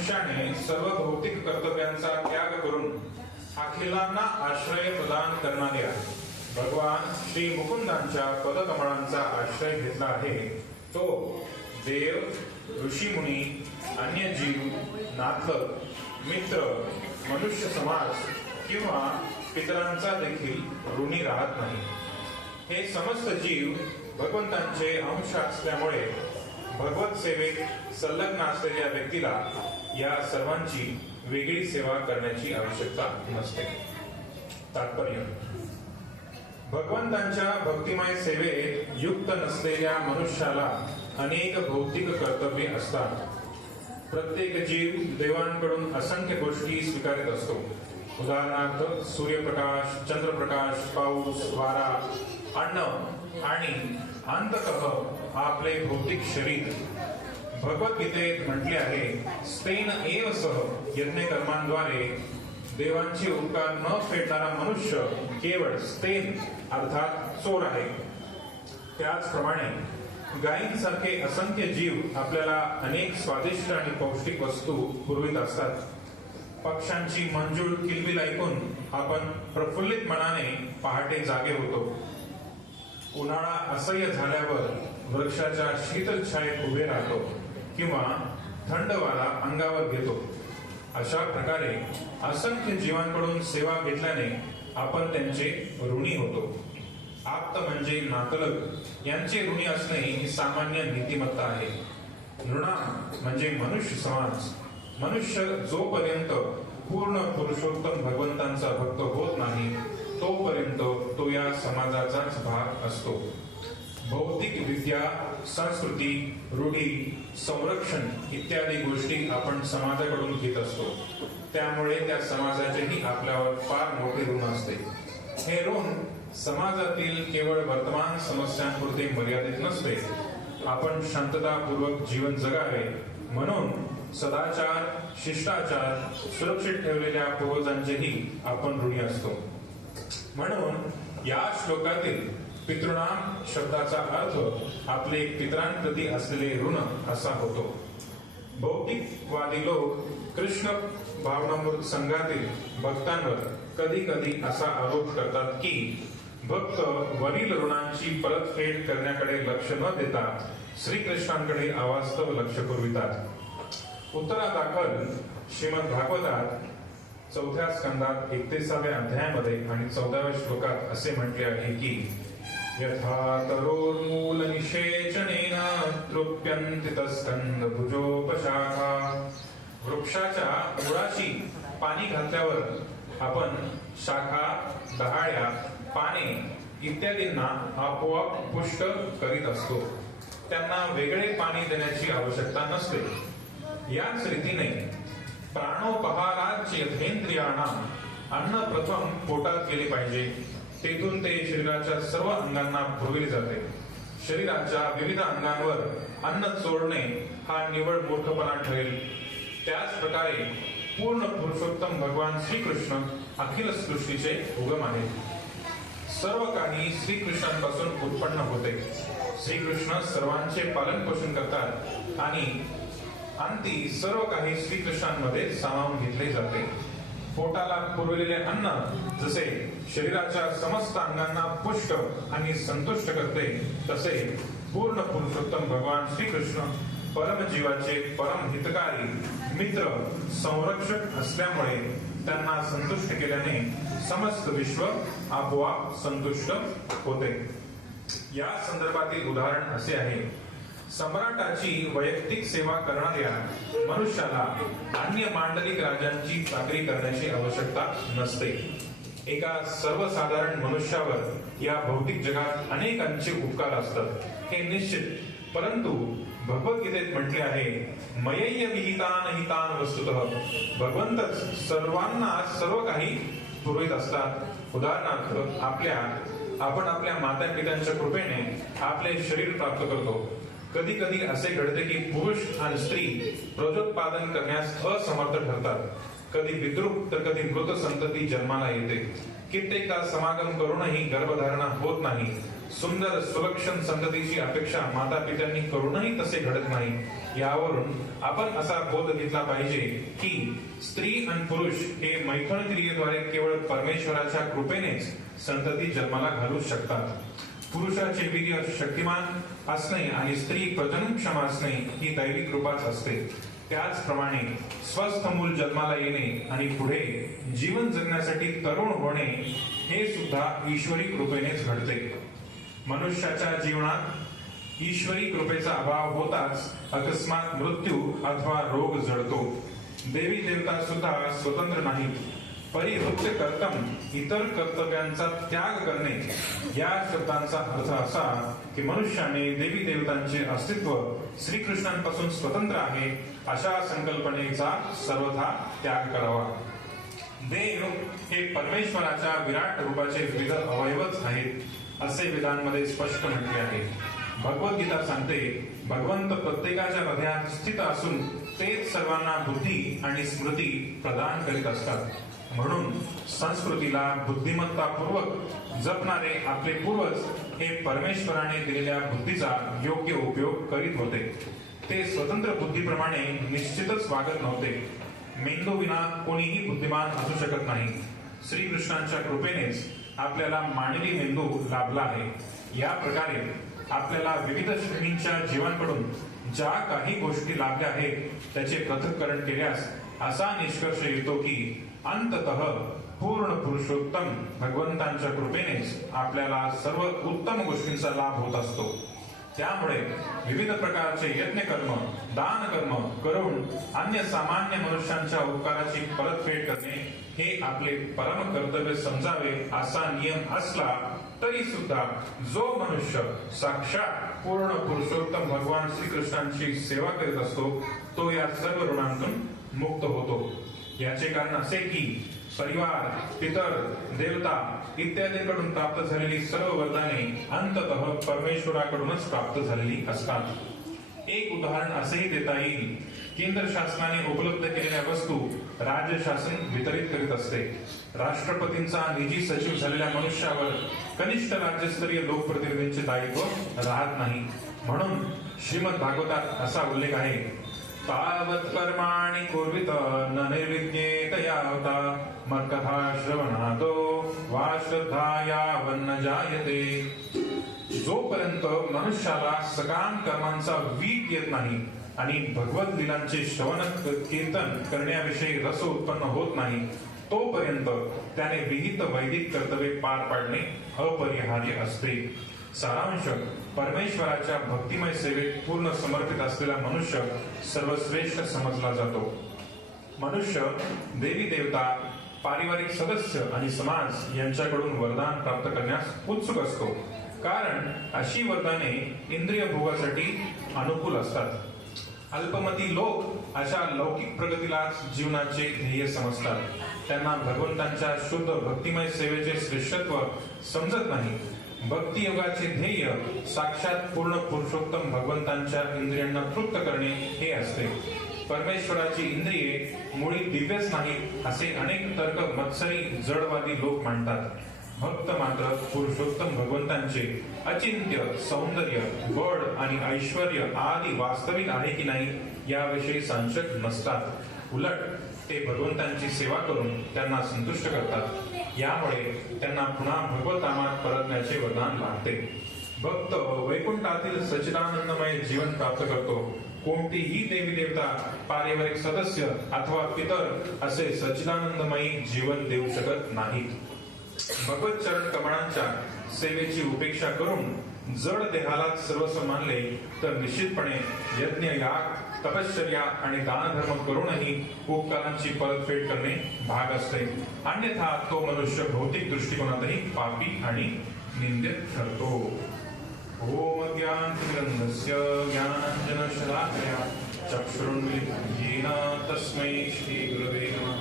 मनुष्याने सर्व भौतिक कर्तव्यांचा त्याग करून अखिलांना आश्रय प्रदान करणाऱ्या भगवान श्री मुकुंदांच्या पदकमळांचा आश्रय घेतला आहे. तो देव, ऋषीमुनी, अन्य जीव, नाथक, मित्र, मनुष्य समाज किंवा पितरांचा देखील ऋणी राहत नाही. हे समस्त जीव भगवंतांचे अंश असल्यामुळे भगवत सेवेत संलग्न असलेल्या व्यक्तीला या सर्वांची वेगळी सेवा करण्याची आवश्यकता नसते. तात्पर्य: भगवंतांच्या भक्तिमय सेवेत युक्त नसलेल्या मनुष्याला अनेक भौतिक कर्तव्ये असतात. प्रत्येक जीव देवांकडून असंख्य गोष्टी स्वीकारत असतो. उदाहरणार्थ सूर्यप्रकाश, चंद्रप्रकाश, पाऊस, वारा, अन्न आणि अंततः आपले भौतिक शरीर. भगवद्गीतेत म्हटले आहे, स्तेन एव सह यज्ञ कर्मांद्वारे देवांचे उपकार न फेडणारा मनुष्य केवळ स्तेन अर्थात चोर आहे. त्याचप्रमाणे गायींसारखे असंख्य जीव आपल्याला अनेक स्वादिष्ट आणि पौष्टिक वस्तू पुरवित असतात. पक्ष्यांची मंजूळ किलबिल ऐकून आपण प्रफुल्लित मनाने पहाटे जागे होतो. उन्हाळा असह्य झाल्यावर वृक्षाच्या शीतल छायेत उभे राहतो किंवा थंड वारा अंगावर घेतो. अशा प्रकारे असंख्य जीवांकडून सेवा घेतल्याने आपण त्यांचे ऋणी होतो. आप्त म्हणजे नातलग यांचे ऋणी असणे ही सामान्य नीतिमत्ता आहे. नृणाम म्हणजे मनुष्य समाज. मनुष्य जोपर्यंत पूर्ण पुरुषोत्तम भगवंतांचा भक्त होत नाही तोपर्यंत तो या समाजाचाच भाग असतो. भौतिक विद्या, संस्कृती, रूढी, संरक्षण इत्यादी गोष्टी आपण समाजाकडून घेत असतो. त्यामुळे त्या समाजाचेही आपल्यावर फार मोठे ऋण असते. हे ऋण समाजातील केवळ वर्तमान समस्यांपुरते मर्यादित नसते. आपण शांततापूर्वक जीवन जगावे म्हणून सदाचार, शिष्टाचार सुरक्षित ठेवलेल्या पूर्वजांचेही आपण ऋणी असतो. म्हणून या श्लोकातील पितृणाम शब्दाचा अर्थ आपले पितरांप्रती असलेले ऋण असा होतो. भौतिकवादी लोक कृष्ण भावनामृत संघातील भक्तांवर कधी कधी असा आरोप करतात की भक्त वरील ऋणांची परतफेड करण्याकडे लक्ष न देता श्रीकृष्णांकडे अवास्तव लक्ष पुरवितात. उत्तरादाखल श्रीमद भागवतात 4थ्या स्कंदात 31व्या अध्यायामध्ये आणि 14व्या श्लोकात असे म्हटले आहे की यथा तरोर्मूल निषेचनेन तृप्यन्ति तस्कंद भुजोपशाखा. वृक्षाच्या मुळाशी पाणी घातल्यावर आपण शाखा, डहाळ्या, पाने इत्यादींना आपोआप पुष्ट करीत असतो. त्यांना वेगळे पाणी देण्याची आवश्यकता नसते. याच रीतीने प्राणोपहाराच यथेंद्रियाणाम. अन्न प्रथम पोटात गेले पाहिजे. तेथून ते शरीराच्या सर्व अंगांना पुरविले जाते. शरीराच्या विविध अंगांवर अन्न चोरणे हा निव्वळ मूर्खपणा ठरेल. त्याच प्रकारे पूर्ण पुरुषोत्तम भगवान श्रीकृष्ण अखिल सृष्टीचे उगम आहे. सर्व काही श्रीकृष्णांपासून उत्पन्न होते. श्रीकृष्ण सर्वांचे पालन पोषण करतात आणि अंती सर्व काही श्रीकृष्णांमध्ये सामावून घेतले जाते. पोटाला पुरविलेले अन्न जसे शरीराच्या समस्त अंगांना पुष्ट आणि संतुष्ट करते तसे पूर्ण पुरुषोत्तम भगवान श्रीकृष्ण परमजीवाचे परम हितकारी मित्र संरक्षक असल्यामुळे त्यांना संतुष्ट केल्याने समस्त विश्व आपोआप संतुष्ट होते. या संदर्भातील उदाहरण असे आहे, सम्राटाची वैयक्तिक सेवा करणाऱ्या मनुष्याला अन्य मांडलिक राजांची चाकरी करण्याची आवश्यकता नसते. एका सर्वसाधारण मनुष्यावर या भौतिक जगात अनेकांचे उपकार असतात हे निश्चित. परंतु भगवद्गीतेत म्हटले आहे, मय्य विहितान हितान वस्तुतः. भगवंतच सर्वांना सर्व काही पुरवित असतात. उदाहरणार्थ आपण आपल्या माता पित्यांच्या कृपेने आपले शरीर प्राप्त करतो. कधी कधी असे घडते की पुरुष आणि स्त्री प्रजोत्पादन करण्यास असमर्थ ठरतात. कधी विद्रूप तर कधी मृत संतती जन्माला येते. कित्येकदा समागम करूनही गर्भधारणा होत नाही. सुंदर सुलक्षण संततीची अपेक्षा माता पित्यांनी करूनही तसे घडत नाही। यावरून आपण असा बोध घेतला पाहिजे की स्त्री आणि पुरुष हे मैथुन क्रियेद्वारे केवळ परमेश्वराच्या कृपेनेच संतती जन्माला घालू शकतात। पुरुषाचे वीर्य शक्तिमान असणे आणि स्त्री प्रजननक्षम असणे ही दैवी कृपाच असते। त्याचप्रमाणे स्वस्थ मूल जन्माला येणे आणि पुढे जीवन जगण्यासाठी तरुण होणे हे सुद्धा ईश्वरी कृपेनेच घडते। मनुष्याच्या जीवनात ईश्वरी कृपेचा अभाव होताच अकस्मात मृत्यू अथवा रोग जडतो। देवी देवता सुद्धा स्वतंत्र नाहीत। परिवृत्य कर्तम, इतर कर्तव्यांचा त्याग करणे या शब्दांचा अर्थ असा की मनुष्याने देवी देवतांचे अस्तित्व श्रीकृष्णांपासून स्वतंत्र आहे अशा संकल्पनेचा सर्वथा त्याग करावा। देव हे परमेश्वराच्या विराट रूपाचे विविध अवयवच आहेत असे वेदांमध्ये स्पष्ट म्हटले आहे। भगवद्गीता सांगते, भगवंत प्रत्येकाच्या हृदयात स्थित असून तेच सर्वांना बुद्धी आणि स्मृती प्रदान करीत असतात। म्हणून संस्कृतीला बुद्धिमत्तापूर्वक जपणारे आपले पूर्वज हे परमेश्वराने दिलेल्या बुद्धीचा योग्य उपयोग करीत होते। ते स्वतंत्र बुद्धीप्रमाणे निश्चितच वागत नव्हते। मेंदू विना कोणीही बुद्धिमान असू शकत नाही। श्रीकृष्णांच्या कृपेनेच आपल्याला मानवी मेंदू लाभला आहे। या प्रकारे आपल्याला विविध श्रेणींच्या जीवांकडून ज्या काही गोष्टी लाभल्या आहेत त्याचे पृथक्करण केल्यास असा निष्कर्ष येतो की अंततः पूर्ण पुरुषोत्तम भगवंतांच्या कृपेनेच आपल्याला सर्व उत्तम गोष्टींचा लाभ होत असतो। त्यामुळे विविध प्रकारचे यज्ञ कर्म, दान कर्म करून अन्य सामान्य मनुष्यांच्या उपकाराची परतफेड करणे हे आपले परम कर्तव्य समजावे असा नियम असला तरी सुद्धा जो मनुष्य साक्षात पूर्ण पुरुषोत्तम भगवान श्रीकृष्णांची सेवा करीत असतो तो या सर्व ऋणांतून मुक्त होतो। याचे कारण असे की परिवार, पितर, देवता इत्यादींकडून प्राप्त झालेली सर्व वरदाने अंततः परमेश्वराकडूनच प्राप्त झालेली असतात। एक उदाहरण असेही देता येईल, केंद्र शासनाने उपलब्ध केलेल्या वस्तू राज्य शासन वितरित करीत असते। राष्ट्रपतींचा निजी सचिव झालेल्या मनुष्यावर कनिष्ठ राज्यस्तरीय लोकप्रतिनिधींचे दायित्व राहत नाही। म्हणून श्रीमद भागवतात असा उल्लेख आहे, तावत् कर्माणि कुर्वित न निर्विज्ञेत यावता मत्कथा श्रवणातो वा श्रद्धा यावन्न जायते। जोपर्यंत मनुष्याला सकाम कर्मांचा वीट येत नाही आणि भगवत लीलांचे श्रवण कीर्तन करण्याविषयी रस उत्पन्न होत नाही तोपर्यंत त्याने विहित वैदिक कर्तव्य पार पाडणे अपरिहार्य असते। सारांश, परमेश्वराच्या भक्तिमय सेवेत पूर्ण समर्पित असलेला मनुष्य सर्वश्रेष्ठ समजला जातो। मनुष्य देवी देवता, पारिवारिक सदस्य आणि समाज यांच्याकडून वरदान प्राप्त करण्यास उत्सुक असतो, कारण अशी वरदाने इंद्रिय भोगासाठी अनुकूल असतात। अल्पमती लोक अशा लौकिक प्रगतीलाच जीवनाचे ध्येय समजतात। त्यांना भगवंतांच्या शुद्ध भक्तिमय सेवेचे श्रेष्ठत्व समजत नाही। भक्ती योगाचे ध्येय साक्षात पूर्ण पुरुषोत्तम भगवंतांच्या इंद्रियांना तृप्त करणे हे असते। परमेश्वराची इंद्रिये मुळी दिव्यच नाही असे अनेक तर्क मत्सरी जडवादी लोक मांडतात। भक्त मात्र पुरुषोत्तम भगवंतांचे अचिंत्य सौंदर्य, बळ आणि ऐश्वर्य आदी वास्तविक आहे की नाही याविषयी संशय नसतात। उलट ते भगवंतांची सेवा करून त्यांना संतुष्ट करतात। यामुळे त्यांना पुन्हा भगवतामात परतण्याचे वरदान लाभते। भक्त वैकुंठातील सच्चिदानंदमय जीवन प्राप्त करतो। कोणतीही देवी देवता, पारिवारिक सदस्य अथवा पितर असे सच्चिदानंदमयी जीवन देऊ शकत नाहीत। भगवत चरण कमळांच्या सेवेची उपेक्षा करून जड देहाला सर्वस्व मानले तर निश्चितपणे यज्ञ, याग, तपश्चर्या आणि दानधर्म करूनही उपकारांची परतफेड करणे भाग असते। अन्यथा तो मनुष्य भौतिक दृष्टिकोनातही पापी आणि निंद्य ठरतो। ओम ज्ञानतिमिरन्धस्य ज्ञानाञ्जनशलाकया चक्षुरुन्मिलितं येन तस्मै श्रीगुरवे नमः।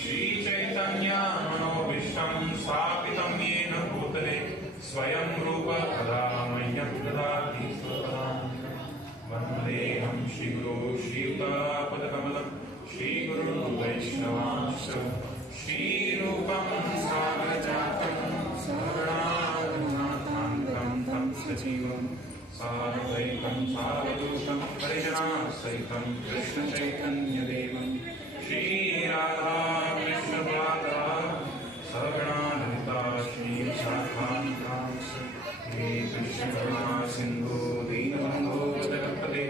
श्रीचैतन्यमनोभीष्टं स्थापितं येन भूतले स्वयं रूप कदा मह्यं ददाति स्वपदां। वन्देऽहं श्रीगुरो श्रीयुतापदकमलं श्रीगुरुं वैष्णवांश्च श्रीरूपं सागरजातं शरणागतनाथान्तं सजीवं साद्वैतं सावधूतं परिजनासहितं कृष्णचैतन्यदेवं श्रीराधा कृष्णपादा सगुणानन्दा श्रीशाखान्तां हे कृष्णकरुणा सिन्धु दीनबन्धो जगत्पते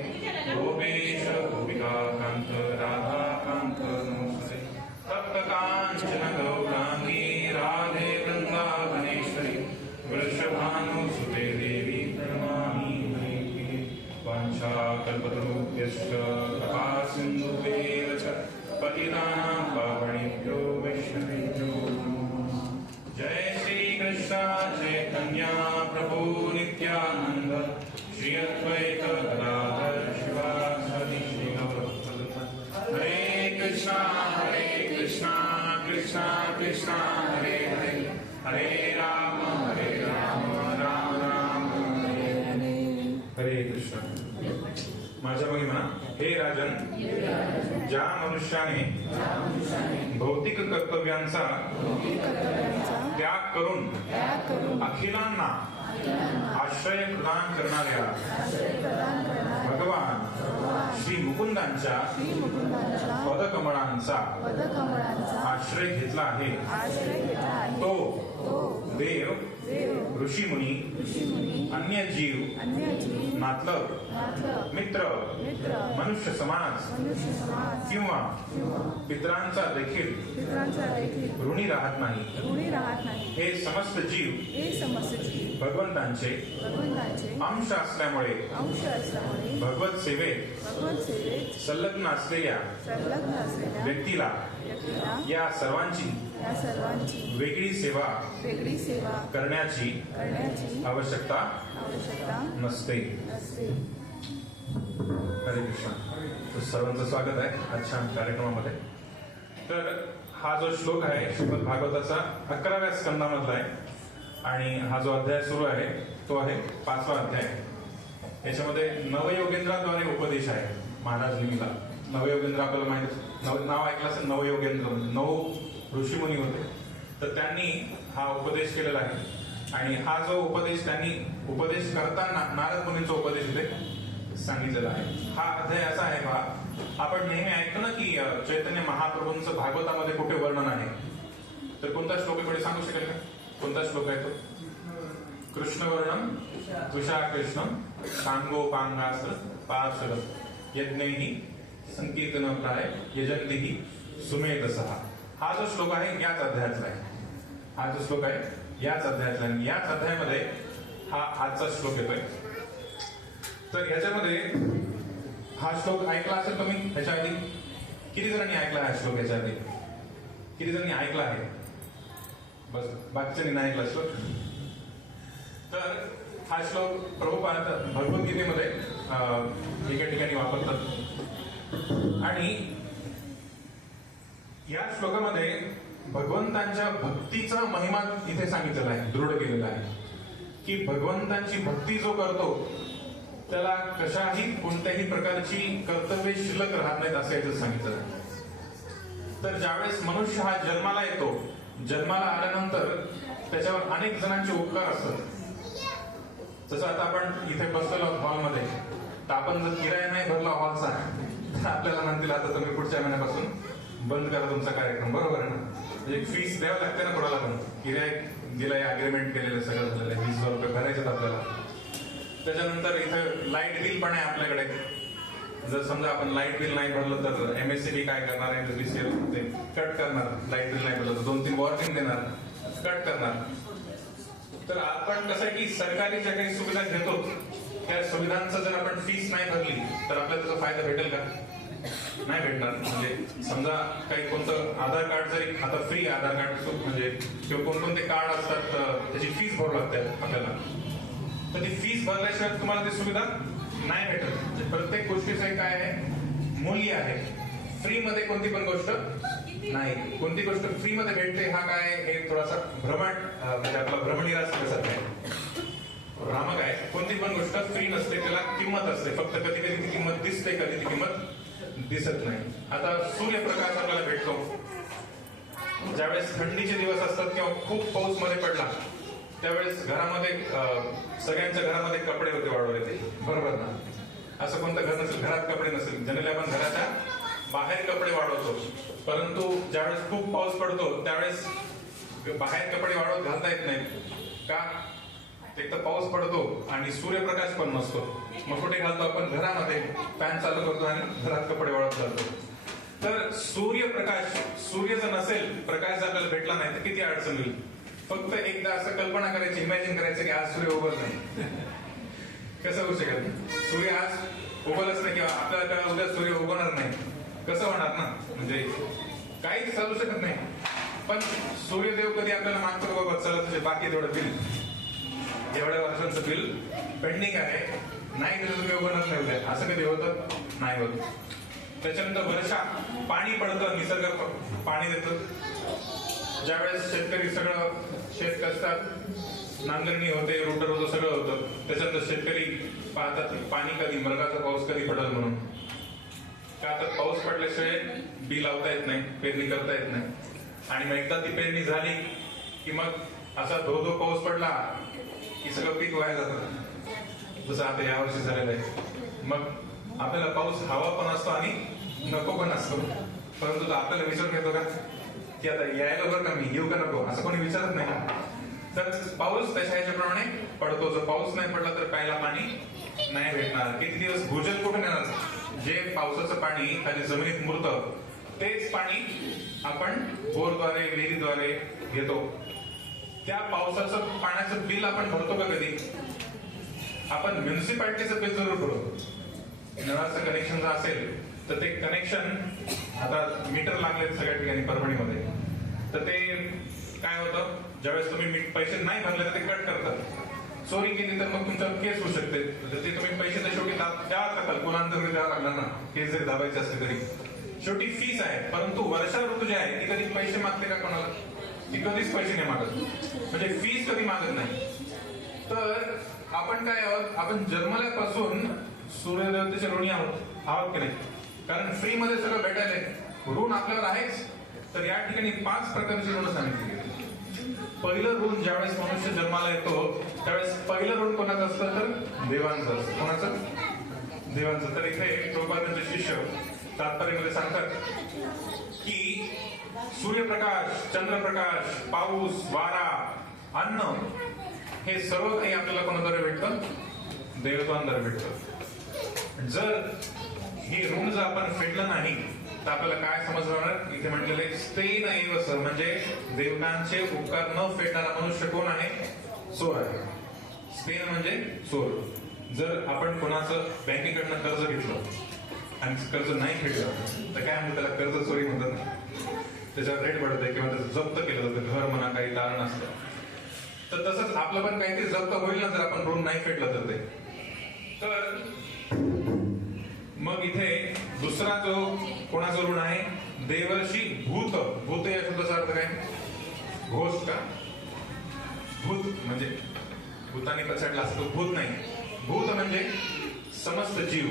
गोपेश गोपिकान्त राधाकान्त नमोस्तुते तप्तकाञ्चन गौराङ्गी राधे वृन्दावनेश्वरी वृषभानुसुते देवी प्रणमामि हरिप्रिये वाञ्छाकल्पतरुभ्यश्च कृपासिन्धुभ्येव च पतितानां पावनेभ्यो वैष्णवेभ्यो नमो नमः। जय श्री कृष्ण चैतन्य प्रभु नित्यानंद श्री अद्वैत गदाधर शिवासादि श्री गौरभक्तवृंद। हरे कृष्णा कृष्णा कृष्णा हरे हरे हरे राम राम राम हरे हरे। हरे कृष्ण। माझ्या मागे म्हणा, हे राजन, ज्या मनुष्याने भौतिक कर्तव्यांचा त्याग करून अखिलांना आश्रय प्रदान करणाऱ्या भगवान श्री मुकुंदांच्या पदकमळांचा आश्रय घेतला आहे, तो देव, ऋषीमुनी, अन्य जीव, नातलग, मित्र, मनुष्य समाज किंवा पितरांचा देखील ऋणी राहत नाही। हे समस्त जीव भगवंतांचे अंश असल्यामुळे भगवत सेवेत संलग्न असलेल्या व्यक्तीला या सर्वांची वेगळी सेवा करण्याची आवश्यकता नसते। हरे कृष्ण। सर्वांचं स्वागत आहे आजच्या कार्यक्रमामध्ये। तर हा जो श्लोक आहे श्रीमद भागवताचा 11व्या स्कंदामधला आहे आणि हा जो अध्याय सुरू आहे तो आहे 5वा अध्याय। याच्यामध्ये नवयोगेंद्राद्वारे उपदेश आहे महाराज लिंगला। नवयोगेंद्र आपल्याला माहिती नाव ऐकलं असेल, नवयोगेंद्र म्हणजे 9 ऋषीमुनी होते, तर त्यांनी हा उपदेश केलेला आहे। आणि हा जो उपदेश त्यांनी उपदेश करताना नारद मुनींचा उपदेश इथे सांगितलेला आहे। हा अध्याय असा आहे पहा, आपण नेहमी ऐकतो ना की चैतन्य महाप्रभूंचं भागवतामध्ये कुठे वर्णन आहे, तर कोणता श्लोक आहे सांगू शकेल का? कोणता श्लोक आहे तो? कृष्णवर्णम तुषा कृष्णम सांगोपांगास्त्र पार्षद यज्ञैहि संकीर्तन प्राय यजंतीहि सुमेधसः। हा जो श्लोक आहे याच अध्यायातला आहे। हा जो श्लोक आहे याच अध्यायातला आहे। याच अध्यायामध्ये हा आजचा श्लोक येतोय। तर याच्यामध्ये हा श्लोक ऐकला असेल तुम्ही ह्याच्या आधी? किती जणांनी ऐकला हा श्लोक याच्या आधी? किती जणांनी ऐकला आहे? बस, बाकीच्यांनी नाही ऐकला श्लोक। तर हा श्लोक प्रभुपाद भगवद्गीतेमध्ये एका ठिकाणी वापरतात आणि या श्लोकामध्ये भगवंतांच्या भक्तीचा महिमा इथे सांगितलेला आहे, दृढ केलेला आहे की भगवंतांची भक्ती जो करतो त्याला कशाही कोणत्याही प्रकारची कर्तव्य शिल्लक राहत नाहीत असं याचं सांगितलं आहे। तर ज्यावेळेस मनुष्य हा जन्माला येतो, जन्माला आल्यानंतर त्याच्यावर अनेक जणांचे उपकार असतात। जसं आता आपण इथे बसलेलो हॉलमध्ये, तर आपण जर किराया नाही भरला हॉलचा तर आपल्याला म्हणतील आता तुम्ही पुढच्या महिन्यापासून बंद करा तुमचा कार्यक्रम, बरोबर आहे ना? म्हणजे फीस द्यावं लागते ना कोणाला पण, किराया दिलाय, अग्रीमेंट केलेलं सगळं झालेलं आहे, 20,000 रुपये भरायचे आपल्याला। त्याच्यानंतर इथे लाईट बिल पण आहे आपल्याकडे। जर समजा आपण लाईट बिल नाही भरलं तर MSCB काय करणार, MSBC ते कट करणार, लाईट बिल नाही भरलं तर 2-3 वॉर्निंग देणार, कट करणार। तर आपण कसं आहे की सरकारी ज्या काही सुविधा घेतो त्या सुविधांचं जर आपण फीस नाही भरली तर आपल्याला त्याचा फायदा भेटेल का? नाही भेटणार। म्हणजे समजा काही कोणतं आधार कार्ड जरी आता फ्री आधार कार्ड म्हणजे किंवा कोणकोणते कार्ड असतात त्याची फीस भरावी लागते आपल्याला, तर ती फीस भरल्याशिवाय तुम्हाला ती सुविधा नाही भेटत। प्रत्येक गोष्टीचं काय आहे, मूल्य आहे। फ्री मध्ये कोणती पण गोष्ट नाही, कोणती गोष्ट फ्री मध्ये भेटते हा काय हे थोडासा भ्रमण म्हणजे आपला भ्रमनिरास आहे, भ्रामक आहे। कोणती पण गोष्ट फ्री नसते, त्याला किंमत असते। फक्त कधी कधी ती किंमत दिसते, कधी ती किंमत दिसत नाही। आता सूर्यप्रकाश आपल्याला भेटतो, ज्यावेळेस थंडीचे दिवस असतात किंवा खूप पाऊस मध्ये पडला त्यावेळेस घरामध्ये सगळ्यांच्या घरामध्ये कपडे होते वाळवलेले, बरोबर ना? असं कोणतं घर नसेल घरात कपडे नसेल. जनरली आपण घराच्या बाहेर कपडे वाळवतो, परंतु ज्यावेळेस खूप पाऊस पडतो त्यावेळेस बाहेर कपडे वाळवत घालता येत नाही का? एक तर पाऊस पडतो आणि सूर्यप्रकाश पण नसतो. मग कुठे घालतो आपण? घरामध्ये फॅन चालू करतो आणि घरात कपडे वाळत घालतो. तर सूर्यप्रकाश, सूर्य जर नसेल, प्रकाश जर आपल्याला भेटला नाही तर किती अडचण होईल. फक्त एकदा असं कल्पना करायची, इमॅजिन करायचं की आज सूर्य उगवत नाही. कसं होऊ शकेल? सूर्य आज उगवलच नाही किंवा आपल्याला उद्या सूर्य उगवणार नाही, कसं होणार ना? म्हणजे काहीच चालू शकत नाही. पण सूर्यदेव कधी आपल्याला मागतो बाबा चला तुझे बाकी तेवढं बिल, एवढ्या वर्षांचं बिल पेंडिंग आहे, नाही दिलं तुम्ही उगवणार नाही उद्या, असं कधी होतं? नाही होत. त्याच्यानंतर वर्षा, पाणी पडतं, निसर्ग पाणी देतं. ज्यावेळेस शेतकरी सगळं शेत कसतात, नांगरणी होते, रोटर होतं, सगळं होतं, त्याच्यानंतर शेतकरी पाहतात की पाणी कधी, मृगाचा पाऊस कधी पडेल म्हणून. का तर पाऊस पडल्याशिवाय बी लावता येत नाही, पेरणी करता येत नाही. आणि मग एकदा ती पेरणी झाली की मग असा धो धो पाऊस पडला की सगळं पीक वाया जातं, जसं आता यावर्षी झालेलं आहे. मग आपल्याला पाऊस हवा पण असतो आणि नको पण असतो, परंतु आपल्याला विचारून येतो का की आता यायला बरं का मी येऊ का नको, असं कोणी विचारत नाही ना. तर पाऊस त्याच्या ह्याच्याप्रमाणे पडतो. जर पाऊस नाही पडला तर प्यायला पाणी नाही भेटणार. किती दिवस भूजल कुठून येणार? जे पावसाचं पाणी खाली जमिनीत मुरतं तेच पाणी आपण बोरद्वारे, विहिरीद्वारे घेतो. त्या पावसाचं पाण्याचं बिल आपण भरतो का कधी? आपण म्युन्सिपाल्टीचं बिल जरूर भरतो. नळाचं कनेक्शन जर असेल तर ते कनेक्शन, आता मीटर लागले सगळ्या ठिकाणी परभणीमध्ये, तर ते काय होतं, ज्यावेळेस तुम्ही पैसे नाही भरले तर ते कट करतात. चोरी केली तर मग तुमच्यावर केस होऊ शकते. तर ते तुम्ही पैसे तर शेवटी द्यावं लागतात, कुलांतर द्यावं लागणार ना, केस जरी दाबायचे असते तरी. शेवटी फीस आहे. परंतु वर्षा ऋतू जे आहे ती कधी पैसे मागते का कोणाला? ती कधीच पैसे नाही मागत, म्हणजे फीस कधी मागत नाही. तर आपण काय आहोत? आपण जन्मल्यापासून सूर्यदेवतेचे ऋणी आहोत की नाही? कारण फ्री मध्ये सगळं भेटायलंय, ऋण आपल्यावर आहेच. तर या ठिकाणी 5 प्रकारची ऋण सांगितली. पहिलं ऋण ज्यावेळेस मनुष्य जन्माला येतो त्यावेळेस पहिलं ऋण कोणाचं असतं? तर देवांचं असतं. कोणाचं? देवांचं. तर इथे प्रभुपादांचे शिष्य तात्पर्यामध्ये सांगतात की सूर्यप्रकाश, चंद्रप्रकाश, पाऊस, वारा, अन्न हे सर्व काही आपल्याला कोणाद्वारे भेटतं? देवतांद्वारे भेटतं. जर हे ऋण जर आपण फेडलं नाही तर आपल्याला काय समजणार? इथे म्हटलेले स्तेन एव स, म्हणजे देवतांचे उपकार न फेडणारा मनुष्य कोण आहे? चोर आहे. स्तेन म्हणजे चोर. जर आपण कोणाचं बँकेकडनं कर्ज घेतलं आणि कर्ज नाही फेडलं तर काय म्हणतात? त्याला कर्ज चोरी म्हणतात. त्याच्यावर रेट पडत आहे किंवा त्याचं जप्त केलं जातं, घर म्हणा, काही कारण असतं. तर तसंच आपलं पण काहीतरी जप्त होईल ना जर आपण ऋण नाही फेडलं तर ते. तर मग इथे दुसरा जो कोणाचा ऋण आहे? देवर्षी भूत. भूत या शब्दाचा अर्थ काय? घोष का? भूत म्हणजे भूताने पछाडला असतो, भूत नाही. भूत म्हणजे समस्त जीव,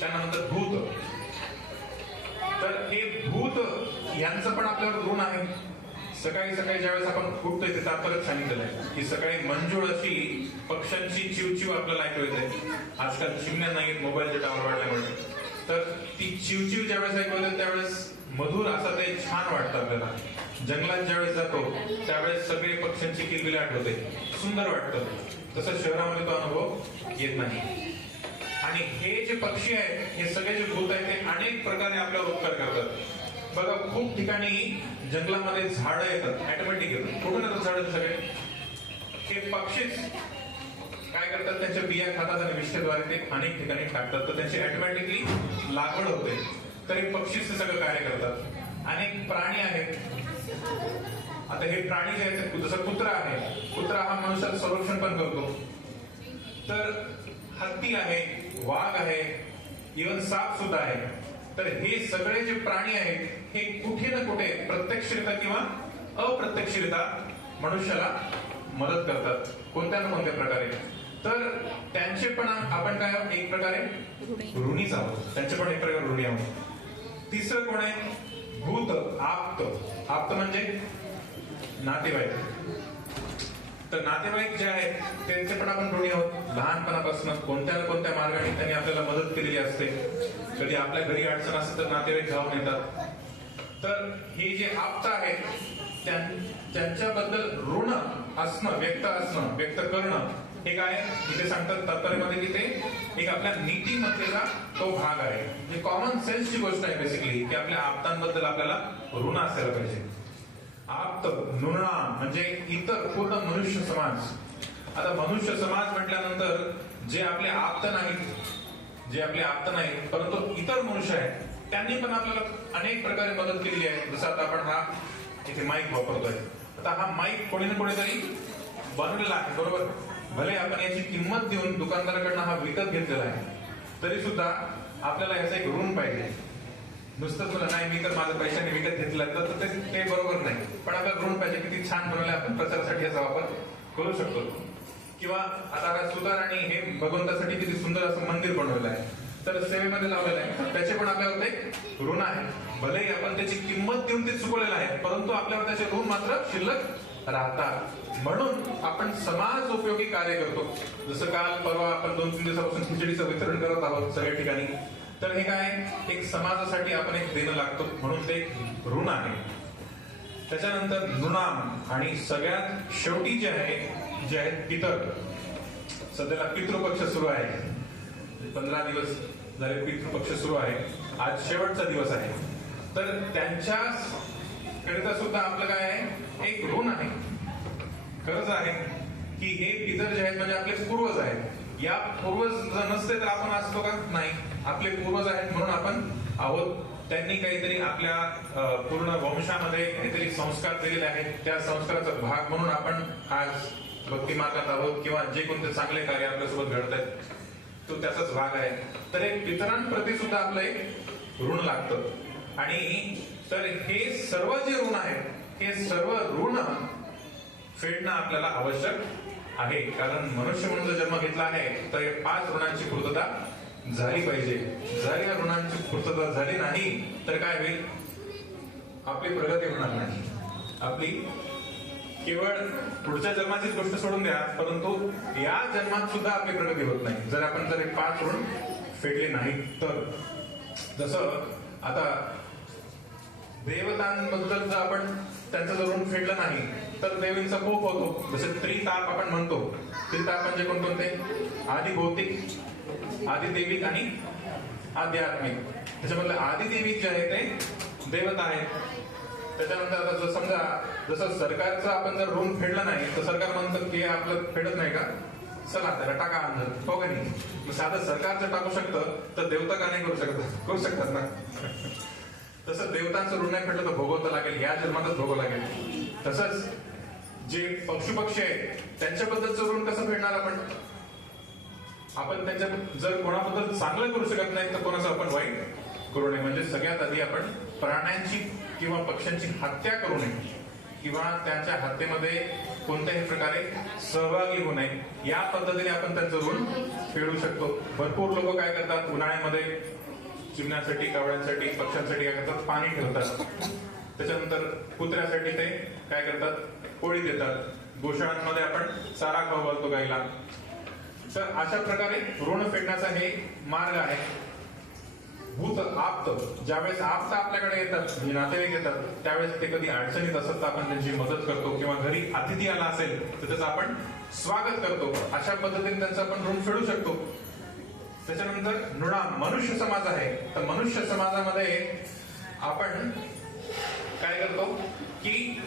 त्यांना म्हणतात भूत. तर हे भूत यांचं पण आपल्यावर ऋण आहे. सकाळी सकाळी ज्यावेळेस आपण उठतोय ते तात्पर्य सांगितलेलं आहे की सकाळी मंजूळ अशी पक्ष्यांची चिवचिव आपल्याला ऐकू येते. आजकाल चिमण्या नाहीत मोबाईलचे टावर वाढल्यामुळे. तर ती चिवचिव ज्यावेळेस ऐकू येते त्यावेळेस मधुर असं ते छान वाटतं आपल्याला. जंगलात ज्यावेळेस जातो त्यावेळेस सगळे पक्ष्यांची किलबिल आठवते, सुंदर वाटतं. तसं शहरामध्ये तो अनुभव येत नाही. आणि हे जे पक्षी आहेत, हे सगळे जे भूत आहेत ते अनेक प्रकारे आपल्यावर उपकार करतात. बघा, खूप ठिकाणी जंगलामध्ये झाडं येतात, ऑटोमॅटिक येतात. कुठून येतात झाडं? सगळे हे पक्षीच काय करतात? त्यांच्या बिया खातात आणि विष्ठेद्वारे ते अनेक ठिकाणी टाकतात, तर त्यांची ऑटोमॅटिकली लागवड होते. तरी पक्षीच सगळं कार्य करतात. अनेक प्राणी आहेत. आता हे प्राणी जे आहेत, जसं कुत्रा आहे, कुत्रा हा मनुष्याचं संरक्षण पण करतो. तर हत्ती आहे, वाघ आहे, इव्हन साप सुद्धा आहे. तर हे सगळे जे प्राणी आहेत हे कुठे ना कुठे प्रत्यक्षरित्या किंवा अप्रत्यक्षरित्या मनुष्याला मदत करतात, कोणत्या ना कोणत्या प्रकारे. तर त्यांचे पण आपण काय आहोत? एक प्रकारे ऋणीच आहोत. त्यांचे पण एक प्रकारे ऋणी आहोत. तिसरं कोण आहे? भूत, आप्त. आप्त म्हणजे नातेवाईक. तर नातेवाईक जे आहेत त्यांचे पण आपण ऋणी आहोत. लहानपणापासून कोणत्या ना कोणत्या मार्गाने त्यांनी आपल्याला मदत केलेली असते. कधी आपल्या घरी अडचण असते तर नातेवाईक धावून येतात. तर हे जे आप्त आहेत त्यांच्याबद्दल ऋण असणं, व्यक्त करणं हे काय इथे सांगतात तात्पर्यामध्ये की ते एक आपल्या नीतीमत्तेचा तो भाग आहे. म्हणजे कॉमन सेन्सची गोष्ट आहे बेसिकली की आपल्या आप्तांबद्दल आपल्याला ऋण असायला पाहिजे. आप्त नृणा म्हणजे इतर पूर्ण मनुष्य समाज. आता मनुष्य समाज म्हटल्यानंतर जे आपले आप्त नाहीत परंतु इतर मनुष्य आहेत त्यांनी पण आपल्याला अनेक प्रकारे मदत केलेली आहे. जसं आता आपण हा इथे माईक वापरतोय. आता हा माईक कोणी ना कोणीतरी बनवलेला आहे, बरोबर. भले आपण याची किंमत देऊन दुकानदाराकडनं हा विकत घेतलेला आहे तरी सुद्धा आपल्याला याचा एक ऋण पाहिजे. नुसतंच मला नाही मी तर माझ्या पैशाने विकत घेतलं तर ते बरोबर नाही. पण आपल्याला ऋण पाहिजे. किती छान बनवलं, आपण प्रचारासाठी याचा वापर करू शकतो. किंवा आता हा सुतार आणि हे भगवंतासाठी किती सुंदर असं मंदिर बनवलेलं आहे तर सेवेमध्ये लावलेलं आहे. त्याचे पण आपल्यावर एक ऋण आहे. भलेही आपण त्याची किंमत देऊन ते चुकवलेलं आहे परंतु आपल्यावर त्याचे ऋण मात्र शिल्लक राहतात. म्हणून आपण समाज उपयोगी कार्य करतो. जसं काल परवा आपण 2-3 दिवसापासून खिचडीचं वितरण करत आहोत सगळ्या ठिकाणी. तर हे काय एक समाजासाठी आपण एक देणं लागतो म्हणून ते ऋण आहे. त्याच्यानंतर नृणाम आणि सगळ्यात शेवटी जे आहेत पितर. सध्याला पितृपक्ष सुरू आहे. 15 दिवस झाले पितृपक्ष सुरू आहे. आज शेवटचा दिवस आहे. तर त्यांच्या करिता सुद्धा आपलं काय आहे एक ऋण आहे, कर्ज आहे की हे पितर जे आहेत म्हणजे आपले पूर्वज आहेत. या पूर्वज जर नसते तर आपण असतो का? नाही. आपले पूर्वज आहेत म्हणून आपण आहोत. त्यांनी काहीतरी आपल्या पूर्ण वंशामध्ये काहीतरी संस्कार दिलेले आहेत. त्या संस्काराचा भाग म्हणून आपण आज भक्ती मार्गात आहोत किंवा जे कोणते चांगले कार्य आपल्यासोबत घडत आहेत तो त्याचाच भाग आहे. तर एक पितरांप्रती सुद्धा आपलं एक ऋण लागतं. आणि तर हे सर्व जे ऋण आहेत हे सर्व ऋण फेडणं आपल्याला आवश्यक आहे. कारण मनुष्य म्हणून जर जन्म घेतला आहे तर या 5 ऋणांची पूर्तता झाली पाहिजे. जर या ऋणांची पूर्तता झाली नाही तर काय होईल? आपली प्रगती होणार नाही. आपली केवळ पुढच्या जन्माचीच गोष्ट सोडून द्या परंतु या जन्मात सुद्धा आपली प्रगती होत नाही जर आपण जर 5 ऋण फेडले नाही तर. जसं आता देवतांबद्दल जर आपण त्यांचं जर ऋण फेडलं नाही तर देवींचा कोप होतो. जसे त्रिताप आपण म्हणतो. त्रिताप म्हणजे कोणकोणते? आधी भौतिक, आधी दैविक आणि आध्यात्मिक. त्याच्यामधले आधी दैविक जे आहे ते देवता आहेत. त्याच्यानंतर आता जर समजा जसं सरकारचं आपण जर ऋण फेडलं नाही तर सरकार म्हणतं की आपलं फेडत नाही का, चला त्याला टाका अंदर, हो का नाही. मग साधं सरकारचं टाकू शकतं तर देवता का नाही करू शकतात ना. तसं देवतांचं ऋण नाही फेडलं तर भोगवतं लागेल, या जन्मातच भोगावं लागेल. तसंच जे पक्षी आहेत त्यांच्याबद्दलचं ऋण कसं फेडणार आपण त्यांच्या जर कोणाबद्दल चांगलं करू शकत नाही तर कोणाचं आपण वाईट करू नये. म्हणजे सगळ्यात आधी आपण प्राण्यांची किंवा पक्ष्यांची हत्या करू नये किंवा त्यांच्या हत्येमध्ये कोणत्याही प्रकारे सहभागी होऊ नये. या पद्धतीने आपण त्यांचं ऋण फेडू शकतो. भरपूर लोक काय करतात उन्हाळ्यामध्ये चिमण्यासाठी, कावळ्यांसाठी, पक्ष्यांसाठी काय करतात पाणी ठेवतात. त्याच्यानंतर कुत्र्यासाठी ते काय करतात पोळी देतात. गोशाळांमध्ये आपण चारा खाऊ घालतो गाईला. तर अशा प्रकारे ऋण फेडण्याचा हे मार्ग आहे. भूत आप्त, ज्यावेळेस आप्त आपल्याकडे येतात म्हणजे नातेवाईक येतात त्यावेळेस ते कधी अडचणीत असत तर आपण त्यांची मदत करतो किंवा घरी अतिथी आला असेल तर त्याचं आपण स्वागत करतो. अशा पद्धतीने त्यांचं आपण ऋण फेडू शकतो. त्याच्यानंतर नृणाम मनुष्य समाज आहे. तर मनुष्य समाजामध्ये आपण काय करतो की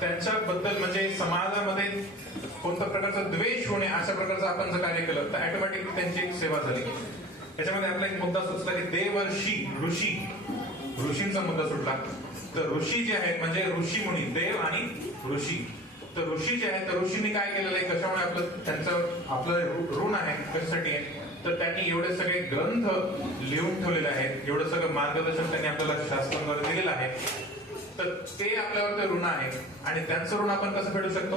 त्यांच्याबद्दल म्हणजे समाजामध्ये कोणत्या प्रकारचा द्वेष होणे अशा प्रकारचं आपण जर कार्य केलं तर ऑटोमॅटिक त्यांची एक सेवा झाली. त्याच्यामध्ये आपला एक मुद्दा सुचला की देवर्षी ऋषींचा मुद्दा सुटला. तर ऋषी जे आहेत म्हणजे ऋषी मुनी, देव आणि ऋषी. तर ऋषी जे आहेत तर ऋषींनी काय केलेलं आहे, कशामुळे आपलं ऋण आहे, कशासाठी आहे तर त्यांनी एवढे सगळे ग्रंथ लिहून ठेवलेले आहेत. एवढं सगळं मार्गदर्शन त्यांनी आपल्याला शास्त्राद्वारे दिलेलं आहे. तर ते आपल्यावर ते ऋण आहे आणि त्यांचं ऋण आपण कसं फेडू शकतो?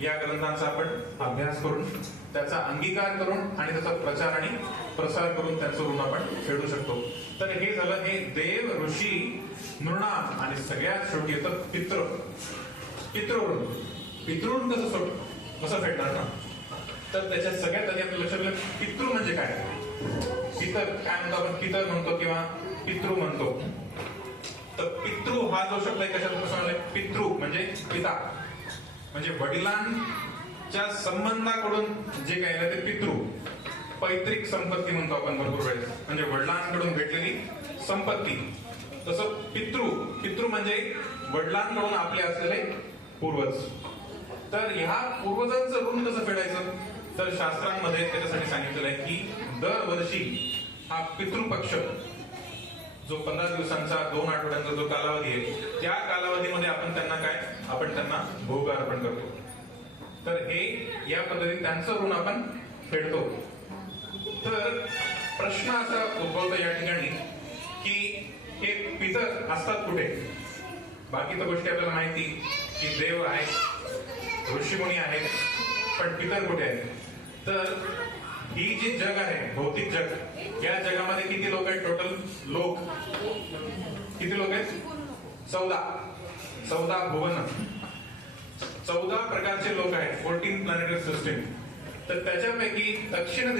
या ग्रंथांचा आपण अभ्यास करून त्याचा अंगीकार करून आणि त्याचा प्रचार आणि प्रसार करून त्यांचं ऋण आपण फेडू शकतो. तर हे झालं हे देव, ऋषी, नृणाम आणि सगळ्यात शेवटी येतं पितृ. पितृऋण कसं कसं फेडणार ना? तर त्याच्यात सगळ्यात आधी आपल्या लक्षात आलं पितृ म्हणजे काय. पितर काय म्हणतो आपण, पितर म्हणतो किंवा पितृ म्हणतो. तर पितृ हा जो शब्द आहे कशापासून आलाय? पितृ म्हणजे पिता, म्हणजे वडिलांच्या संबंधाकडून जे काही आहे ते पितृ. पैतृक संपत्ती म्हणतो आपण भरपूर वेळेस, म्हणजे वडिलांकडून भेटलेली संपत्ती. तसं पितृ म्हणजे वडिलांकडून आपले असलेले पूर्वज. तर ह्या पूर्वजांचं ऋण कसं फेडायचं? तर शास्त्रांमध्ये त्याच्यासाठी सांगितलेलं आहे की दरवर्षी हा पितृपक्ष जो 15 दिवसांचा 2 आठवड्यांचा जो कालावधी आहे, त्या कालावधीमध्ये आपण त्यांना भोग अर्पण करतो. तर हे या पद्धतीने त्यांचं ऋण आपण फेडतो. तर प्रश्न असा उद्भवतो या ठिकाणी की हे पितर असतात कुठे? बाकी तर गोष्टी आपल्याला माहिती की देव आहेत, ऋषीमुनी आहेत, पण पितर कुठे आहेत? तर ही जी जग आहे, भौतिक जग, या जगामध्ये किती लोक आहेत टोटल? लोक किती लोक आहेत? 14 भुवन, 14 प्रकारचे लोक आहेत, 14 प्लॅनेटरी सिस्टीम. तर त्याच्यापैकी दक्षिण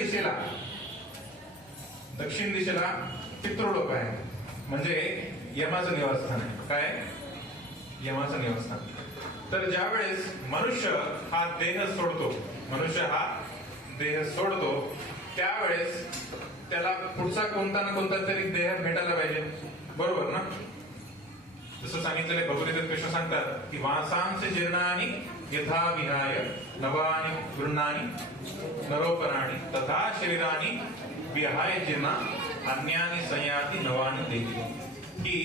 दिशेला पितृलोक आहे, म्हणजे यमाचं निवासस्थान आहे. काय? यमाचं निवासस्थान. तर ज्या वेळेस मनुष्य हा देह सोडतो त्यावेळेस त्याला पुढचा कोणता ना कोणता तरी देह भेटायला पाहिजे, बरोबर ना? जसं सांगितलेलं भगवद्गीतेत कृष्ण सांगतात की वासांश जीर्णानि यथा विहाय नवानि गृह्णानि नरोपराणि तथा शरीरानि विहाय जीर्णा अन्यानि संयाति नवानि देहि. की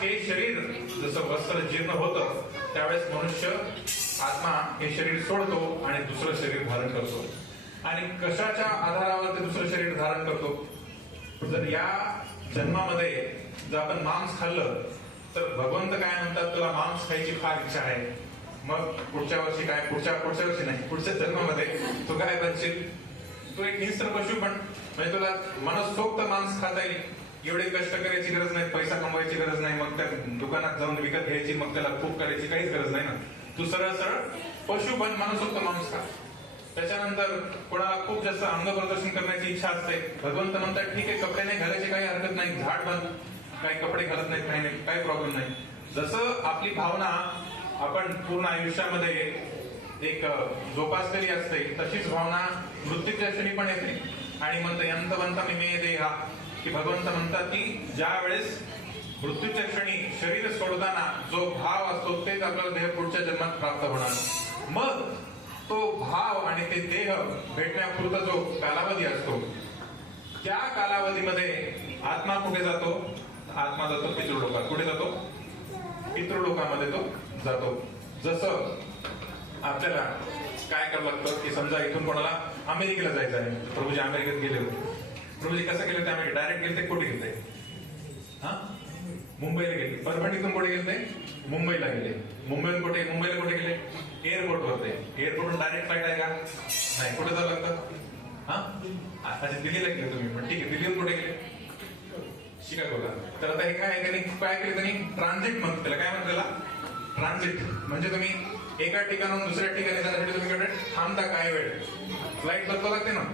हे शरीर जसं वस्त्र जीर्ण होतं त्यावेळेस मनुष्य आत्मा हे शरीर सोडतो आणि दुसरं शरीर धारण करतो. आणि कशाच्या आधारावर ते दुसरं शरीर धारण करतो? जर या जन्मामध्ये जर आपण मांस खाल्लं तर भगवंत काय म्हणतात, तुला मांस खायची फार इच्छा आहे. मग पुढच्या वर्षी काय, पुढच्या वर्षी नाही, पुढच्या जन्मामध्ये तू काय बनशील? तू एक हिंस्र पशु पण, म्हणजे तुला मनसोक्त मांस खाता येईल. एवढे कष्ट करायची गरज नाही, पैसा कमवायची गरज नाही, मग त्या दुकानात जाऊन विकत घ्यायची, मग त्याला खूप करायची काहीच गरज नाही ना. तू सरळ पशु पण मनसोक्त मांस खा. त्याच्यानंतर कोणाला खूप जास्त अंग प्रदर्शन करण्याची इच्छा असते, भगवंत म्हणतात ठीक आहे, कपडे नाही घालायची काही हरकत नाही, झाड बंद, काही कपडे घालत नाहीत, काही नाही, काही प्रॉब्लेम नाही. जसं आपली भावना आपण पूर्ण आयुष्यामध्ये एक जोपासलेली असते, तशीच भावना मृत्यूच्या क्षणी पण येते. आणि म्हणतं यंतवंत मे देहा, की भगवंत म्हणतात की ज्या वेळेस मृत्यूच्या क्षणी शरीर सोडताना जो भाव असतो तेच आपल्याला देह पुढच्या जन्मात प्राप्त होणार. मग तो भाव आणि ते देह भेटण्यापुरता जो कालावधी असतो, त्या कालावधीमध्ये आत्मा कुठे जातो? आत्मा जातो पितृलोकात. कुठे जातो? पितृलोकामध्ये तो जातो. जसं आपल्याला काय करावं लागतं की समजा इथून कोणाला अमेरिकेला जायचं आहे, प्रभूजी अमेरिकेत गेले होते. प्रभूजी कसं गेले होते अमेरिका? डायरेक्ट गेले, कुठे गेले? मुंबईला गेले. परभणीतून कुठे गेले? मुंबईला गेले. मुंबईला कुठे गेले? एअरपोर्ट वरती. एअरपोर्टवरून डायरेक्ट फ्लाईट आहे का? नाही. कुठे जावं लागतं? आता दिल्लीला गेले तुम्ही, पण ठीक आहे, दिल्लीहून कुठे गेले? शिकागोला. तर आता हे काय केलं त्यांनी? ट्रान्झिट म्हणतो त्याला. काय म्हणतो त्याला? ट्रान्झिट. म्हणजे तुम्ही एका ठिकाणाहून दुसऱ्या ठिकाणी जाण्यासाठी तुम्ही थांबता काय वेळ? फ्लाईट बदलावं लागते ना.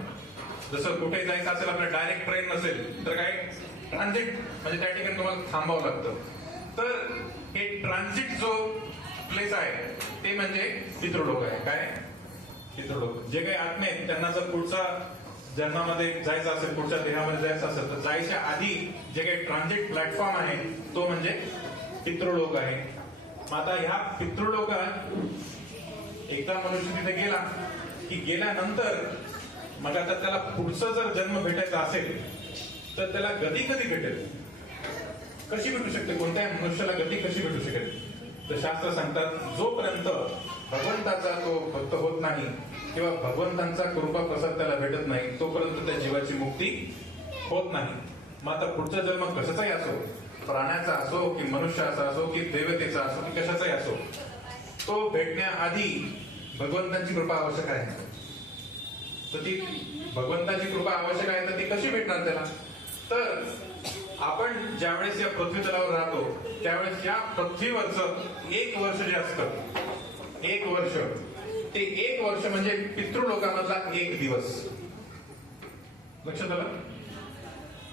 जसं कुठे जायचं असेल आपल्याला, डायरेक्ट ट्रेन नसेल तर काय ट्रान्झिट, म्हणजे त्या ठिकाणी तुम्हाला थांबावं लागतं. तर हे ट्रान्झिट जो प्लेस आहे ते म्हणजे पितृलोक आहे. काय? पितृलोक. जे काही आत्मे आहेत त्यांना जर पुढचा जन्मामध्ये जायचं असेल, पुढच्या देहामध्ये जायचं असेल, तर जायच्या आधी जे काही ट्रान्झिट प्लॅटफॉर्म आहे तो म्हणजे पितृलोक आहे. आता ह्या पितृलोकात एकदा मनुष्य तिथे गेला की गेल्यानंतर मग आता त्याला पुढचा जर जन्म भेटायचा असेल तर त्याला गती कधी भेटेल? कशी भेटू शकते? कोणत्या मनुष्याला गती कशी भेटू शकेल? तर शास्त्र सांगतात जोपर्यंत भगवंताचा तो भक्त होत नाही किंवा भगवंतांचा कृपा प्रसाद त्याला भेटत नाही तोपर्यंत त्या जीवाची मुक्ती होत नाही. मग आता पुढचा जन्म कशाचाही असो, प्राण्याचा असो की मनुष्याचा असो की देवतेचा असो की कशाचाही असो, तो भेटण्याआधी भगवंतांची कृपा आवश्यक आहे. तर ती भगवंताची कृपा आवश्यक आहे तर ती कशी भेटणार त्याला? तर आपण ज्यावेळेस या पृथ्वी तलावर राहतो त्यावेळेस या पृथ्वीवरचं 1 वर्ष जे असतं, 1 वर्ष ते एक वर्ष म्हणजे पितृलोकामधला एक दिवस. लक्षात आलं?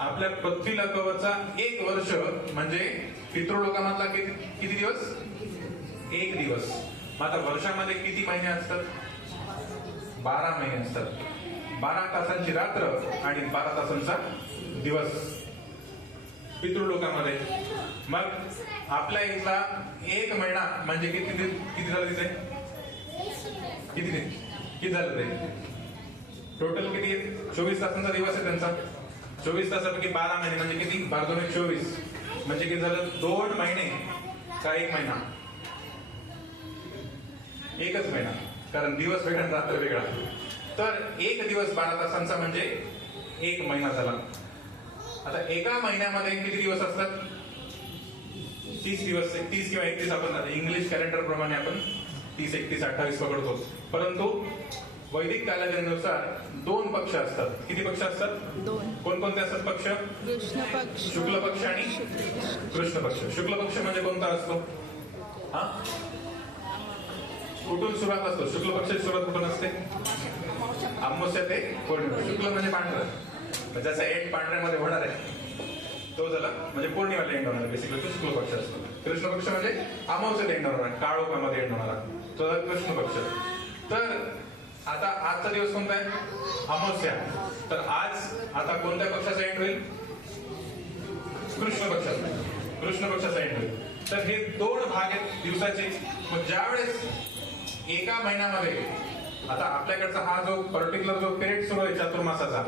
आपल्या पृथ्वी लोकावरचा एक वर्ष म्हणजे पितृलोकामधला किती दिवस? एक दिवस. मग आता वर्षामध्ये किती महिने असतात? 12 महिने असतात. 12 तासांची रात्र आणि 12 तासांचा दिवस पितृलोकामध्ये. मग आपल्या इथला एक महिना म्हणजे किती झालं तिथे? किती झालं ते? टोटल किती? 24 तासांचा दिवस आहे त्यांचा. 24 तासापैकी 12 महिने म्हणजे किती? 12 × 24 म्हणजे किती झालं? 2 महिने का 1 महिना? एकच महिना, कारण दिवस वेगळा रात्र वेगळा. तर एक दिवस 12 तासांचा म्हणजे 1 महिना झाला. आता एका महिन्यामध्ये किती दिवस असतात? 30 दिवस. 30 किंवा 31 आपण इंग्लिश कॅलेंडर प्रमाणे आपण 30, 31, 28 पकडतो. परंतु वैदिक कॅलेंडरनुसार 2 पक्ष असतात. किती पक्ष असतात? 2. कोणकोणते असतात पक्ष? कृष्ण पक्ष, शुक्ल पक्ष आणि कृष्ण पक्ष. शुक्ल पक्ष म्हणजे कोणता असतो? हा, कुठून सुरुवात असतो? शुक्ल पक्षाची सुरुवात कुठून असते? अमावस्या ते पौर्णिमा. शुक्ल म्हणजे पांढरा, जसा एंड पांढऱ्यामध्ये होणार आहे तो झाला म्हणजे पौर्णिमेला एंड होणार. बेसिकली तो शुक्ल पक्ष असतो. कृष्ण पक्ष म्हणजे अमावस्यात एंड होणार, काळोखामध्ये एंड होणारा तो झाला कृष्ण पक्ष. तर आता आजचा दिवस कोणता आहे? अमावस्या. तर आज आता कोणत्या पक्षाचा एंड होईल? कृष्ण पक्षाचा. कृष्ण पक्षाचा एंड होईल. तर हे 2 भाग आहेत दिवसाचे. मग ज्यावेळेस एका महिन्यामध्ये आता आपल्याकडचा हा जो पर्टिक्युलर जो पिरियड सुरू आहे चातुर्मासाचा,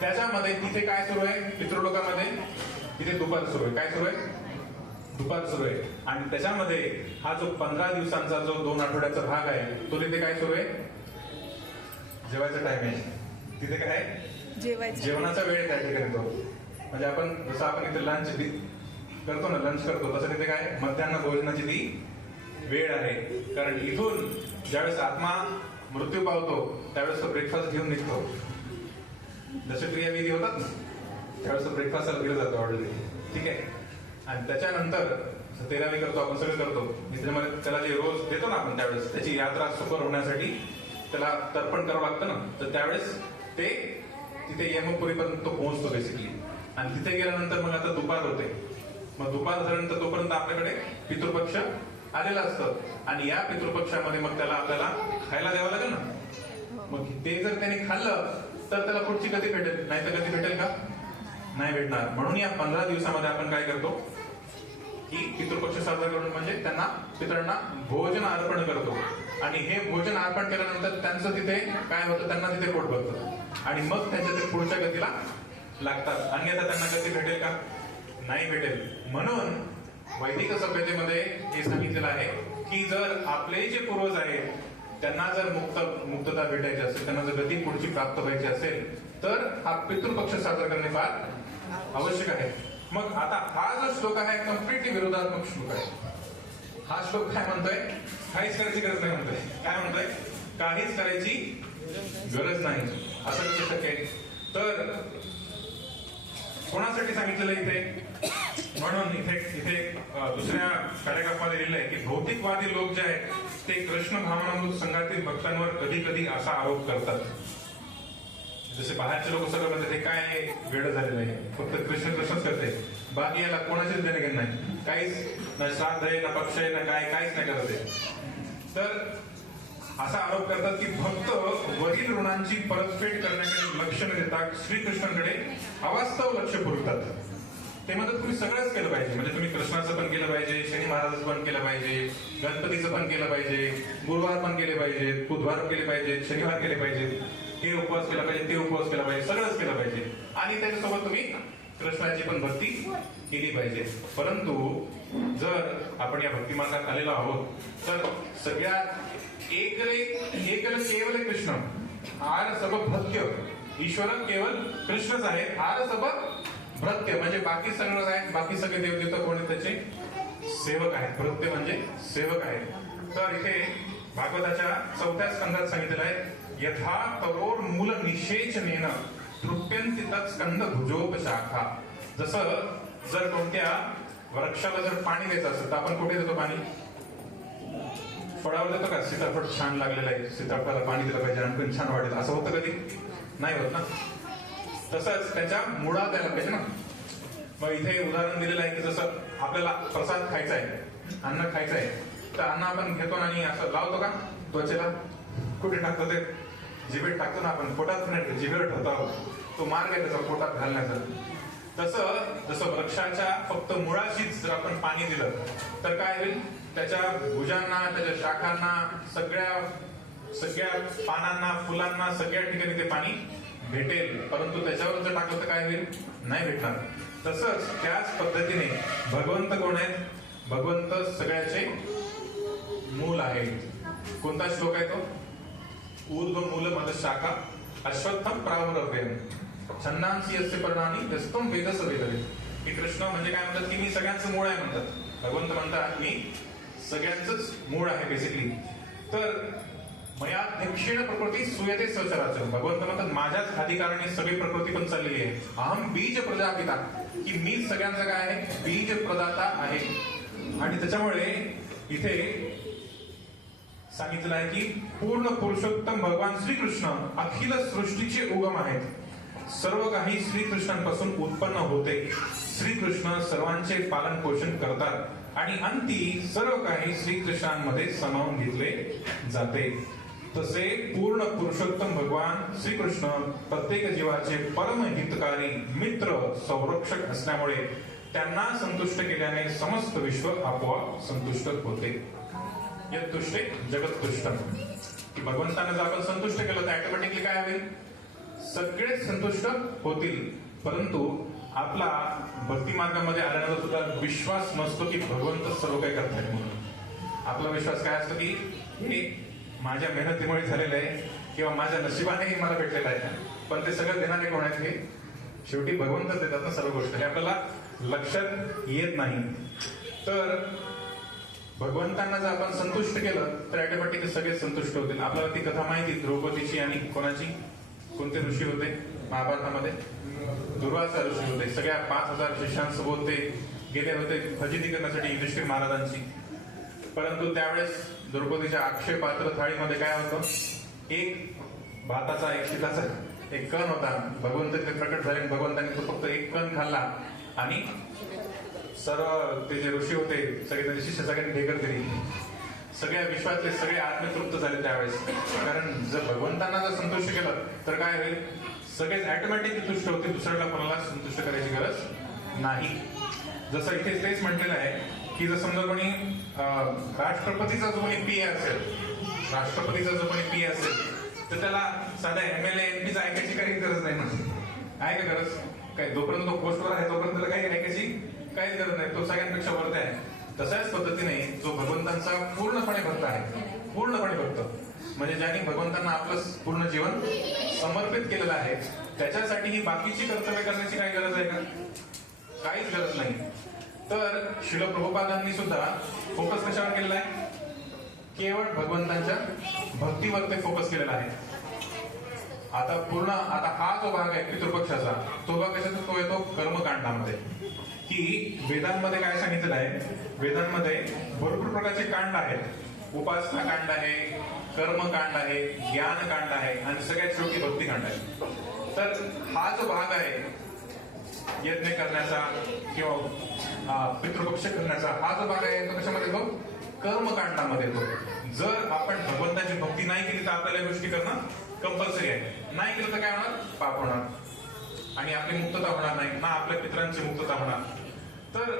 त्याच्यामध्ये तिथे काय सुरू आहे? पितृलोकामध्ये तिथे दुपार सुरू आहे. काय सुरू आहे? दुपार सुरू आहे. आणि त्याच्यामध्ये हा जो 15 दिवसांचा जो 2 आठवड्याचा भाग आहे तो तिथे काय सुरू आहे? जेवायचा टाइम आहे. तिथे काय आहे? जेवायचं. जेवणाचा वेळ त्या ठिकाणी तो. म्हणजे आपण जसं आपण इथे लंच करतो ना, लंच करतो, तसं तिथे काय? मध्यान्ह भोजनाची ती वेळ आहे. कारण इथून ज्यावेळेस आत्मा मृत्यू पावतो त्यावेळेस तो ब्रेकफास्ट घेऊन निघतो. जसे क्रियाविधी होतात ना त्यावेळेस तो ब्रेकफास्टला दिला जातो ऑलरेडी. ठीक आहे. आणि त्याच्यानंतर तेरावी करतो, आपण सगळं करतो. मित्रांमध्ये त्याला जे रोज देतो ना आपण, त्यावेळेस त्याची यात्रा सफल होण्यासाठी त्याला तर्पण करावं लागतं ना, तर त्यावेळेस ते तिथे यमपुरीपर्यंत तो पोहोचतो बेसिकली. आणि तिथे गेल्यानंतर मग आता दुपार होते. मग दुपार झाल्यानंतर तोपर्यंत आपल्याकडे पितृपक्ष आलेला असतं. आणि या पितृपक्षामध्ये मग त्याला आपल्याला खायला द्यावं लागेल ना. मग ते जर त्याने खाल्लं तर त्याला पुढची गती भेटेल, नाही तर गती भेटेल का? नाही भेटणार. म्हणून या 15 दिवसामध्ये आपण काय करतो की पितृपक्ष साजरा करून म्हणजे त्यांना पितरांना भोजन अर्पण करतो. आणि हे भोजन अर्पण केल्यानंतर त्यांचं तिथे काय होतं? त्यांना तिथे पोट भरतं आणि मग त्यांच्या ते पुढच्या गतीला लागतात. अन्यथा त्यांना गती भेटेल का? नाही भेटेल. म्हणून वैदिक सभ्यतेमध्ये हे सांगितलेलं आहे की जर आपले जे पूर्वज आहेत त्यांना जर मुक्तता भेटायची असेल, त्यांना जर गती पुढची प्राप्त व्हायची असेल तर हा पितृपक्ष साजरा करणे फार आवश्यक आहे. मग आता हा जो श्लोक आहे कम्प्लिटली विरोधात्मक श्लोक आहे. हा श्लोक काय म्हणतोय? काहीच करायची गरज नाही म्हणतोय. काय म्हणतोय? काहीच करायची गरज नाही. असं कसं शक्य आहे? तर कोणासाठी सांगितलेलं इथे? म्हणून इथे दुसऱ्या पॅराग्राफमध्ये लिहिलं आहे की भौतिकवादी लोक जे आहेत ते कृष्ण भावनामृत संघातील भक्तांवर कधी कधी असा आरोप करतात. जसे बाहेरचे लोक सगळं म्हणतात ते काय वेळ झालेलं आहे, फक्त कृष्ण कृष्णच करते, बाकी याला कोणाचेच देणे घेणं नाही, काहीच ना श्राद्ध आहे ना पक्ष आहे ना काहीच नाही करत आहे. तर असा आरोप करतात की भक्त वरील ऋणांची परतफेड करण्याकडे लक्ष न देता श्रीकृष्णांकडे अवास्तव लक्ष पुरवतात. ते म्हणतात तुम्ही सगळंच केलं पाहिजे, म्हणजे तुम्ही कृष्णाचं पण केलं पाहिजे, शनी महाराजाचं पण केलं पाहिजे, गणपतीचं पण केलं पाहिजे, गुरुवार पण केले पाहिजे, बुधवार केले पाहिजे, शनिवार केले पाहिजे, हे उपवास केला पाहिजे, ते उपवास केला पाहिजे, सगळंच केलं पाहिजे आणि त्याच्यासोबत तुम्ही कृष्णाची पण भक्ती केली पाहिजे. परंतु जर आपण या भक्ती मार्गात आलेलो आहोत तर सगळ्यात एकल केवल कृष्ण आर सब भक्त्य, ईश्वर केवळ कृष्णच आहे. आर सब भृत्य म्हणजे बाकी सगळं आहे, बाकी सगळे देवदेवता कोणी त्याचे सेवक आहेत. भृत्य म्हणजे सेवक आहेत. तर इथे भागवताच्या 4थ्या स्कंदात सांगितलेलं आहे यथा तरोर मूल निषेचनेन तृप्यंती तत् स्कंद भुजोपशाखा. जसं जर कोणत्या वृक्षाला जर पाणी द्यायचं असेल तर आपण कुठे देतो पाणी? फळावर देतो का सीताफळ छान लागलेलं आहे, सीताफळाला पाणी दिलं पाहिजे आणि छान वाटेल, असं होतं कधी? नाही होत ना. तसंच त्याच्या मुळा द्यायला पाहिजे ना. मग इथे उदाहरण दिलेलं आहे की जसं आपल्याला प्रसाद खायचा आहे, अन्न खायचं आहे, तर अन्न आपण घेतो आणि असं लावतो का त्वचेला? कुठे टाकतो ते? जिभेत टाकतो ना आपण, पोटात नाही, जिभेवर ठरतो. तो मार्ग आहे त्याचा पोटात घालण्याचा. जसं वृक्षाच्या फक्त मुळाशीच जर आपण पाणी दिलं तर काय होईल? त्याच्या भुजांना, त्याच्या शाखांना, सगळ्या पानांना, फुलांना, सगळ्या ठिकाणी ते पाणी भेटेल. परंतु त्याच्यावर जर टाकलं तर काय होईल? नाही भेटणार. तसंच त्याच पद्धतीने भगवंत कोण आहेत? भगवंत सगळ्याचे मूल आहे. कोणता श्लोक आहे तो? ऊर्ध्व मूल मद शाखा अश्वत्थम प्रावरव्यम छंदांसी यस्य पर्णानी यस्तम वेदस वेदवे. की कृष्ण म्हणजे काय म्हणतात की मी सगळ्यांचं मूळ आहे म्हणतात. भगवंत म्हणतात मी सगळ्यांचंच मूळ आहे बेसिकली. तर मया दक्षिण प्रकृती सुयते सचराचर. भगवंत म्हणतात माझ्याच अधिकाराने सगळी प्रकृती पण चाललेली आहे. अहम बीज प्रजापिता, की मी सगळ्यांचा काय आहे? बीज प्रदाता आहे. आणि त्याच्यामुळे इथे सांगितलं आहे की पूर्ण पुरुषोत्तम भगवान श्रीकृष्ण अखिल सृष्टीचे उगम आहेत. सर्व काही श्रीकृष्णांपासून उत्पन्न होते. श्रीकृष्ण सर्वांचे पालन पोषण करतात आणि अंती सर्व काही श्रीकृष्णांमध्ये सामावून घेतले जाते. तसे पूर्ण पुरुषोत्तम भगवान श्रीकृष्ण प्रत्येक जीवाचे परम हितकारी मित्र संरक्षक असल्यामुळे त्यांना संतुष्ट केल्याने समस्त विश्व आपोआप संतुष्ट होते. यत्तुष्टे जगत्तुष्टम. की भगवंताने जर आपण संतुष्ट केलं तर ऑटोमॅटिकली काय होईल? सगळेच संतुष्ट होतील. परंतु आपला भक्ती मार्गामध्ये आल्यानंतर सुद्धा विश्वास नसतो की भगवंत सर्व काही करतात म्हणून. आपला विश्वास काय असतो की हे माझ्या मेहनतीमुळे झालेलं आहे किंवा माझ्या नशिबाने मला भेटलेलं आहे. पण ते सगळं देणारे कोण आहेत? हे शेवटी भगवंतच देतात ना सर्व गोष्ट. हे आपल्याला लक्षात येत नाही. तर भगवंतांना जर आपण संतुष्ट केलं तर ऑटोमॅटिकली सगळे संतुष्ट होतील. आपल्याला ती कथा माहिती द्रौपदीची आणि कोणाची? कोणते ऋषी होते महाभारतामध्ये? दुर्वासा ऋषी होते. सगळ्या 5000 शिष्यांसोबत ते गेले होते फजिती करण्यासाठी युधिष्ठिर महाराजांची. परंतु त्यावेळेस द्रौपदीच्या अक्षय पात्र थाळीमध्ये काय होतं? एक भाताचा, एक शिताचा एक कण होता. भगवंत ते प्रकट झाले, भगवंतांनी तो फक्त एक कण खाल्ला आणि सर्व ते जे ऋषी होते सगळे त्याचे शिष्य सगळ्यांनी ढेकर दिली. सगळ्या विश्वातले सगळे आत्मतृप्त झाले त्यावेळेस. कारण जर भगवंतांना जर संतुष्ट केलं तर काय होईल? सगळेच ऑटोमॅटिकली तुष्ट होते. दुसऱ्याला कोणाला संतुष्ट करायची गरज नाही. जसं इथे तेच म्हटलेलं आहे की जर समजा कोणी राष्ट्रपतीचा जो कोणी पी असेल, राष्ट्रपतीचा जो कोणी पी असेल तर त्याला साध्या MLA MP ऐकायची काही गरज नाही ना. आहे का गरज? काय जोपर्यंत तो पोस्टवर आहे तोपर्यंत त्याला काही ऐकायची काहीच गरज नाही. तो सगळ्यांपेक्षा वरती आहे. तशाच पद्धतीने जो भगवंतांचा पूर्णपणे भक्त आहे, पूर्णपणे भक्त म्हणजे ज्यांनी भगवंतांना आपलं पूर्ण जीवन समर्पित केलेलं आहे, त्याच्यासाठी ही बाकीची कर्तव्य करण्याची काही गरज आहे का? काहीच गरज नाही. तर श्रील प्रभुपादांनी सुद्धा फोकस कशावर केलेला आहे? केवळ भगवंतांच्या भक्तीवर ते फोकस केलेला आहे. आता हा जो भाग आहे पितृपक्षाचा, तो भाग कशाचा? तो येतो कर्मकांडामध्ये. की वेदांमध्ये काय सांगितलेलं आहे? वेदांमध्ये भरपूर प्रकारचे कांड आहेत. उपासना कांड आहे, कर्मकांड आहे, ज्ञान कांड आहे आणि सगळ्यात शेवटी भक्ती कांड आहे. तर हा जो भाग आहे यज्ञ करण्याचा किंवा पितृपक्ष करण्याचा, हा जो भाग आहे तो कशामध्ये येतो? कर्मकांडामध्ये येतो. जर आपण भगवंताची भक्ती नाही केली तर आपल्याला गोष्टी करणं कंपल्सरी आहे. नाही केलं तर काय होणार? पाप होणार आणि आपली मुक्तता होणार नाही ना, आपल्या पितरांची मुक्तता होणार. तर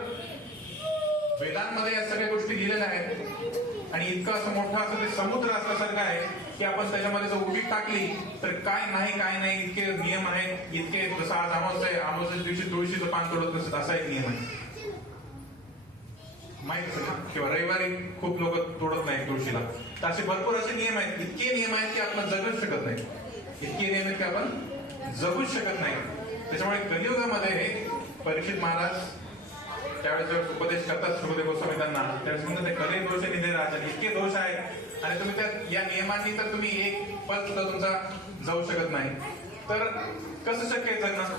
वेदांमध्ये या सगळ्या गोष्टी लिहिलेल्या आहेत आणि इतकं असं मोठं असं ते समुद्र असल्यासारखं आहे की आपण त्याच्यामध्ये जर उडी टाकली तर काय नाही इतके नियम आहेत. इतके जसं आज अमावस्या आहे, अमावस्याच्या दिवशी तुळशीचं पान तोडत नसतं असा एक नियम आहे माहित असेल ना. किंवा रविवारी खूप लोक तोडत नाही तुळशीला. तर असे भरपूर असे नियम आहेत. इतके नियम आहेत की आपण जगूच शकत नाही. इतके नियम आहेत की आपण जगूच शकत नाही. त्याच्यामुळे कलियुगामध्ये परीक्षित महाराज त्यावेळेस जेव्हा उपदेश करतात सुखदेव गोस्वामी त्यांना, त्यावेळेस म्हणतात ते कले दोष निधे राजा, इतके दोष आहेत आणि तुम्ही त्या या नियमांनी तर तुम्ही एक पद सुद्धा तुमचा जाऊ शकत नाही. तर कसं शक्य आहे जगणं?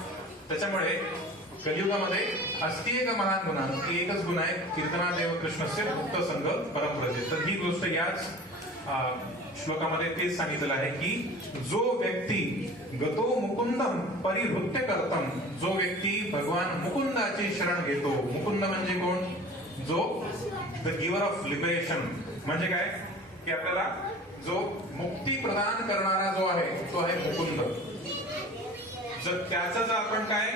त्याच्यामुळे कलियुगामध्ये अस्ति एक महान गुन्हा, की एकच गुन्हा आहे, कीर्तनादेव कृष्णस्य मुक्त संघ परमप्रजे. तर ही गोष्ट याच श्लोकामध्ये तेच सांगितलेलं आहे की जो व्यक्ती गतो मुकुंदम परिहृत्य करतम, जो व्यक्ती भगवान मुकुंदाची शरण घेतो. मुकुंद म्हणजे कोण? जो द गिव्हर ऑफ लिबरेशन. म्हणजे काय? की आपल्याला जो मुक्ती प्रदान करणारा जो आहे तो आहे मुकुंद. जर त्याचं जर आपण काय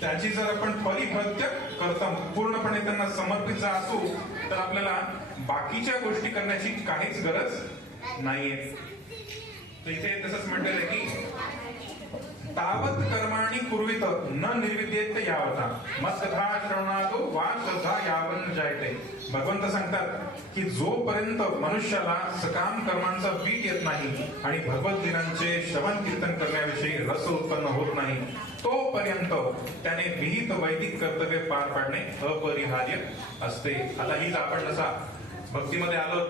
त्याची जर आपण परिहृत्य करतम पूर्णपणे त्यांना समर्पित जर असू तर आपल्याला बाकीच्या गोष्टी करण्याची काहीच गरज नाहीये. तर इथे तसंच म्हटलेलं आहे की तावत कर्माणी कुर्वित न निर्विद्येत यावता मत्कथा श्रवणातो वा श्रद्धा यावन जायते. भगवंत सांगतात की जोपर्यंत मनुष्याला सकाम कर्मांचा वीट येत नाही आणि भगवद्गीतांचे श्रवण कीर्तन करण्याविषयी रस उत्पन्न होत नाही तोपर्यंत त्याने विहित वैदिक कर्तव्य पार पाडणे अपरिहार्य असते. आता हीच आपण जसा भक्तीमध्ये आलो,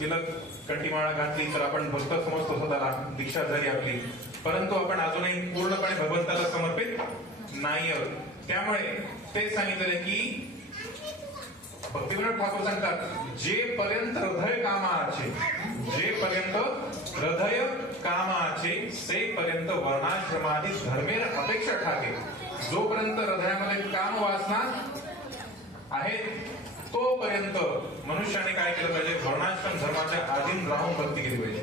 तिलक कंठीमाळा घातली तर आपण भक्त समजतो स्वतःला, दीक्षा झाली आपली, परंतु आपण अजूनही पूर्णपणे भगवंताला समर्पित नाही आहोत. त्यामुळे ते सांगितले की भक्तिविनोद ठाकूर सांगतात जेपर्यंत हृदय कामाचे, जेपर्यंत हृदय कामाचे सेपर्यंत वर्णाश्रमादी धर्मेर अपेक्षा ठाके. जोपर्यंत हृदयामध्ये काम वासना आहे तोपर्यंत मनुष्याने काय केलं पाहिजे? वर्णाश्रम धर्माच्या अधीन राहून भक्ती केली पाहिजे.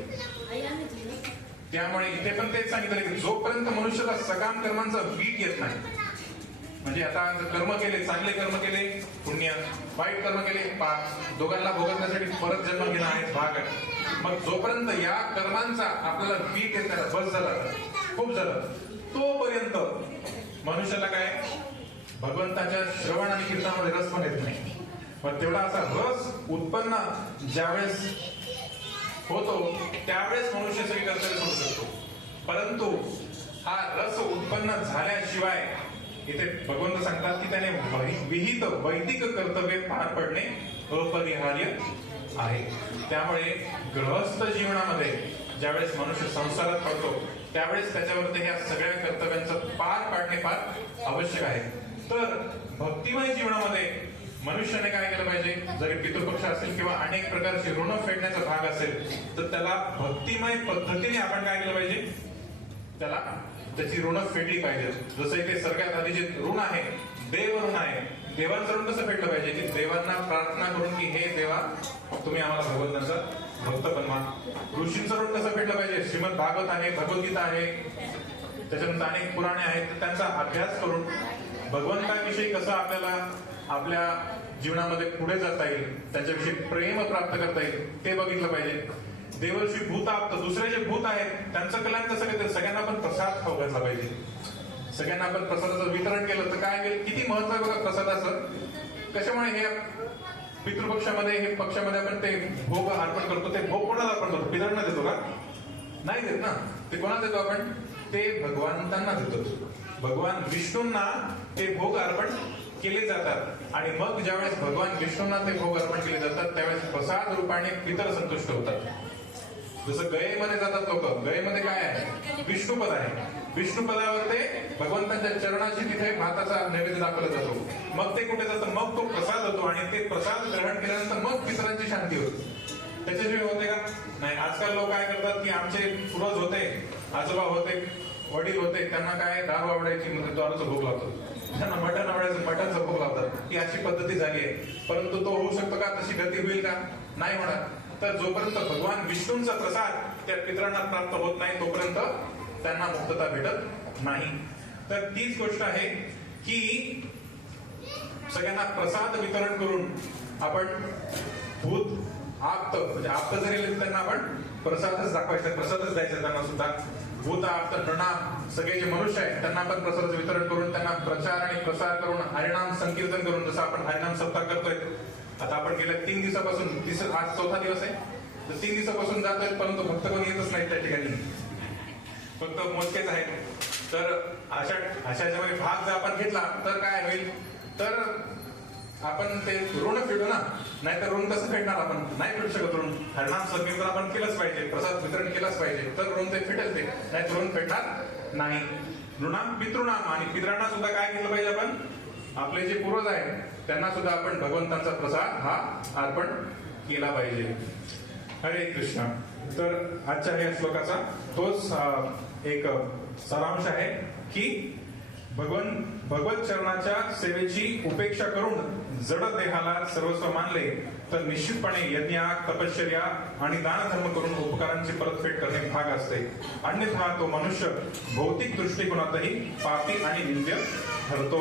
त्यामुळे इथे पण तेच सांगितलं की जोपर्यंत मनुष्याला सकाम कर्मांचा वीट येत नाही, म्हणजे आता कर्म केले, चांगले कर्म केले पुण्य, वाईट कर्म केले पाप, दोघांना भोगवण्यासाठी परत जन्म घेणं आहे भाग आहे. मग जोपर्यंत या कर्मांचा आपल्याला वीट येत नाही, बस झालं, खूप झालं, तोपर्यंत मनुष्याला काय भगवंताच्या श्रवण आणि कीर्तनामध्ये रस पण येत नाही. मग तेवढा असा रस उत्पन्न ज्यावेळेस होतो त्यावेळेस मनुष्य सगळी कर्तव्य करू शकतो. परंतु हा रस उत्पन्न झाल्याशिवाय इथे भगवंत सांगतात की त्याने विहित वैदिक कर्तव्य पार पडणे अपरिहार्य आहे. त्यामुळे गृहस्थ जीवनामध्ये ज्यावेळेस मनुष्य संसारात पडतो त्यावेळेस त्याच्यावरती ह्या सगळ्या कर्तव्यांचं पार पाडणे फार आवश्यक आहे. तर भक्तिमय जीवनामध्ये मनुष्याने काय केलं पाहिजे? जरी पितृपक्ष असेल किंवा अनेक प्रकारचे ऋण फेडण्याचा भाग असेल तर त्याला भक्तिमय पद्धतीने आपण काय केलं पाहिजे? त्याला त्याची ऋण फेडली पाहिजे. जसं इथे सगळ्यात आधी जे ऋण आहे देव ऋण आहे. देवांचं ऋण कसं फेडलं पाहिजे? की देवांना प्रार्थना करून की हे देवा तुम्ही आम्हाला भगवंताचा भक्त बनवा. ऋषींचं ऋण कसं फेडलं पाहिजे? श्रीमद भागवत आहे, भगवद्गीता आहे, त्याच्यानंतर अनेक पुराणे आहेत, त्यांचा अभ्यास करून भगवंताविषयी कसं आपल्याला आपल्या जीवनामध्ये पुढे जाता येईल, त्याच्याविषयी प्रेम प्राप्त करता येईल ते बघितलं पाहिजे. देवर्षी भूत आप्त, दुसरे जे भूत आहेत त्यांचं कल्याण कसं करते? सगळ्यांना आपण प्रसाद खाऊ घातला पाहिजे. सगळ्यांना आपण प्रसादाचं वितरण केलं तर काय होईल? किती महत्व आहे बघा प्रसादाचं. कशामुळे हे पितृपक्षामध्ये हे पक्षामध्ये आपण ते भोग अर्पण करतो, ते भोग कोणाला अर्पण करतो? पितरांना देतो का? नाही देत ना. ते कोणाला देतो आपण? ते भगवंतांना देतो. भगवान विष्णूंना ते भोग अर्पण केले जातात आणि मग ज्यावेळेस भगवान विष्णूंना ते भोग अर्पण केले जातात त्यावेळेस प्रसाद रूपाने पितर संतुष्ट होतात. जसं गयेमध्ये जातात लोक, गयेमध्ये काय आहे? विष्णुपद आहे. विष्णुपदावर ते भगवंतांच्या चरणाची तिथे भाताचा नैवेद्य दाखवला जातो. मग ते कुठे जातं? मग तो प्रसाद होतो आणि ते प्रसाद ग्रहण केल्यानंतर मग पितरांची शांती होते. त्याच्याशिवाय होते का? नाही. आजकाल लोक काय करतात की आमचे पूर्वज होते, आजोबा होते, वडील होते, त्यांना काय दारू आवडायची म्हणजे दारूचा भोग लावतो, त्यांना मटण आवडायचं मटणचा भोग लावतात. ही अशी पद्धती झाली आहे. परंतु तो होऊ शकतो का? तशी गती होईल का? नाही होणार. तर जोपर्यंत भगवान विष्णूंचा प्रसाद त्या पितरांना प्राप्त होत नाही तोपर्यंत त्यांना मुक्तता भेटत नाही. तर तीच गोष्ट आहे की सगळ्यांना प्रसाद वितरण करून आपण भूत आप्त म्हणजे आप्त जरी त्यांना आपण प्रसादच दाखवायचा, प्रसादच द्यायचा त्यांना सुद्धा. भूत आप्त नृणाम सगळे जे मनुष्य आहेत त्यांना आपण प्रसादाचं वितरण करून त्यांना प्रचार आणि प्रसार करून हरिनाम संकीर्तन करून, जसं आपण हरिनाम सप्ताह करतोय. आता आपण गेल्या 3 दिवसापासून आज 4था दिवस आहे, तर 3 दिवसापासून जातोय परंतु भक्त कोणी येतच नाही त्या ठिकाणी, फक्त मोजकेच आहेत. तर अशा जेव्हा भाग जर आपण घेतला तर काय होईल? तर आपण ते ऋण फेडू ना. नाही तर ऋण कसं फेडणार? आपण नाही फेडू शकत ऋण. हरिनाम संकीर्तन आपण केलंच पाहिजे, प्रसाद वितरण केलंच पाहिजे, तर ऋण ते फेडेल ते, नाही तर ऋण फेडणार नाही. नृणाम पितृणाम, आणि पितरांना सुद्धा काय केलं पाहिजे आपण, आपले जे पूर्वज आहेत त्यांना सुद्धा आपण भगवंतांचा प्रसाद हा अर्पण केला पाहिजे. हरे कृष्ण. तर आजच्या या श्लोकाचा तोच एक सारांश आहे की भगवत चरणाच्या सेवेची उपेक्षा करून जड देहाला सर्वस्व मानले तर निश्चितपणे यज्ञ, तपश्चर्या आणि दानधर्म करून उपकारांची परतफेड करणे भाग असते. अन्यथा तो मनुष्य भौतिक दृष्टिकोनातही पापी आणि निंद्य ठरतो.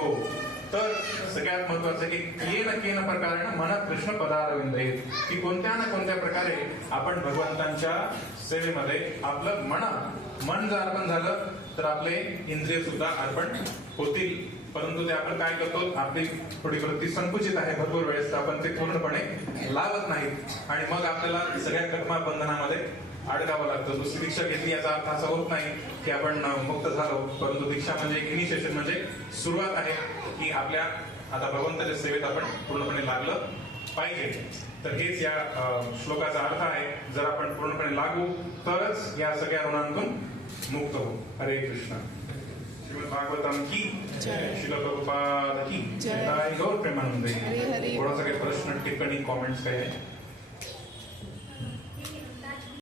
तर सगळ्यात महत्वाचं की केन केन प्रकारे मन कृष्ण पदारविंदे, की कोणत्या ना कोणत्या प्रकारे आपण भगवंतांच्या सेवेमध्ये आपलं मन जर अर्पण झालं तर आपले इंद्रिय सुद्धा अर्पण होतील. परंतु ते आपण काय करतो, आपली थोडी वृत्ती संकुचित आहे भरपूर वेळेस, तर आपण ते पूर्णपणे लावत नाहीत आणि मग आपल्याला सगळ्या कर्मा बंधनामध्ये अडकावं लागतं. दुसरी दीक्षा घेतली याचा अर्थ असा होत नाही की आपण मुक्त झालो, परंतु दीक्षा म्हणजे एक इनिशिएशन, म्हणजे सुरुवात आहे की आपल्या आता भगवंताच्या सेवेत आपण पूर्णपणे लागलं पाहिजे. तर हेच या श्लोकाचा अर्थ आहे. जर आपण पूर्णपणे लागू तरच या सगळ्या ऋणांतून मुक्त हो. हरे कृष्ण. श्रीमद भागवतम की जय, श्रील प्रभुपाद की जय, गौर प्रेमानंद. हरे हरे. थोडासा काही प्रश्न, टिप्पणी, कॉमेंट्स काय आहे?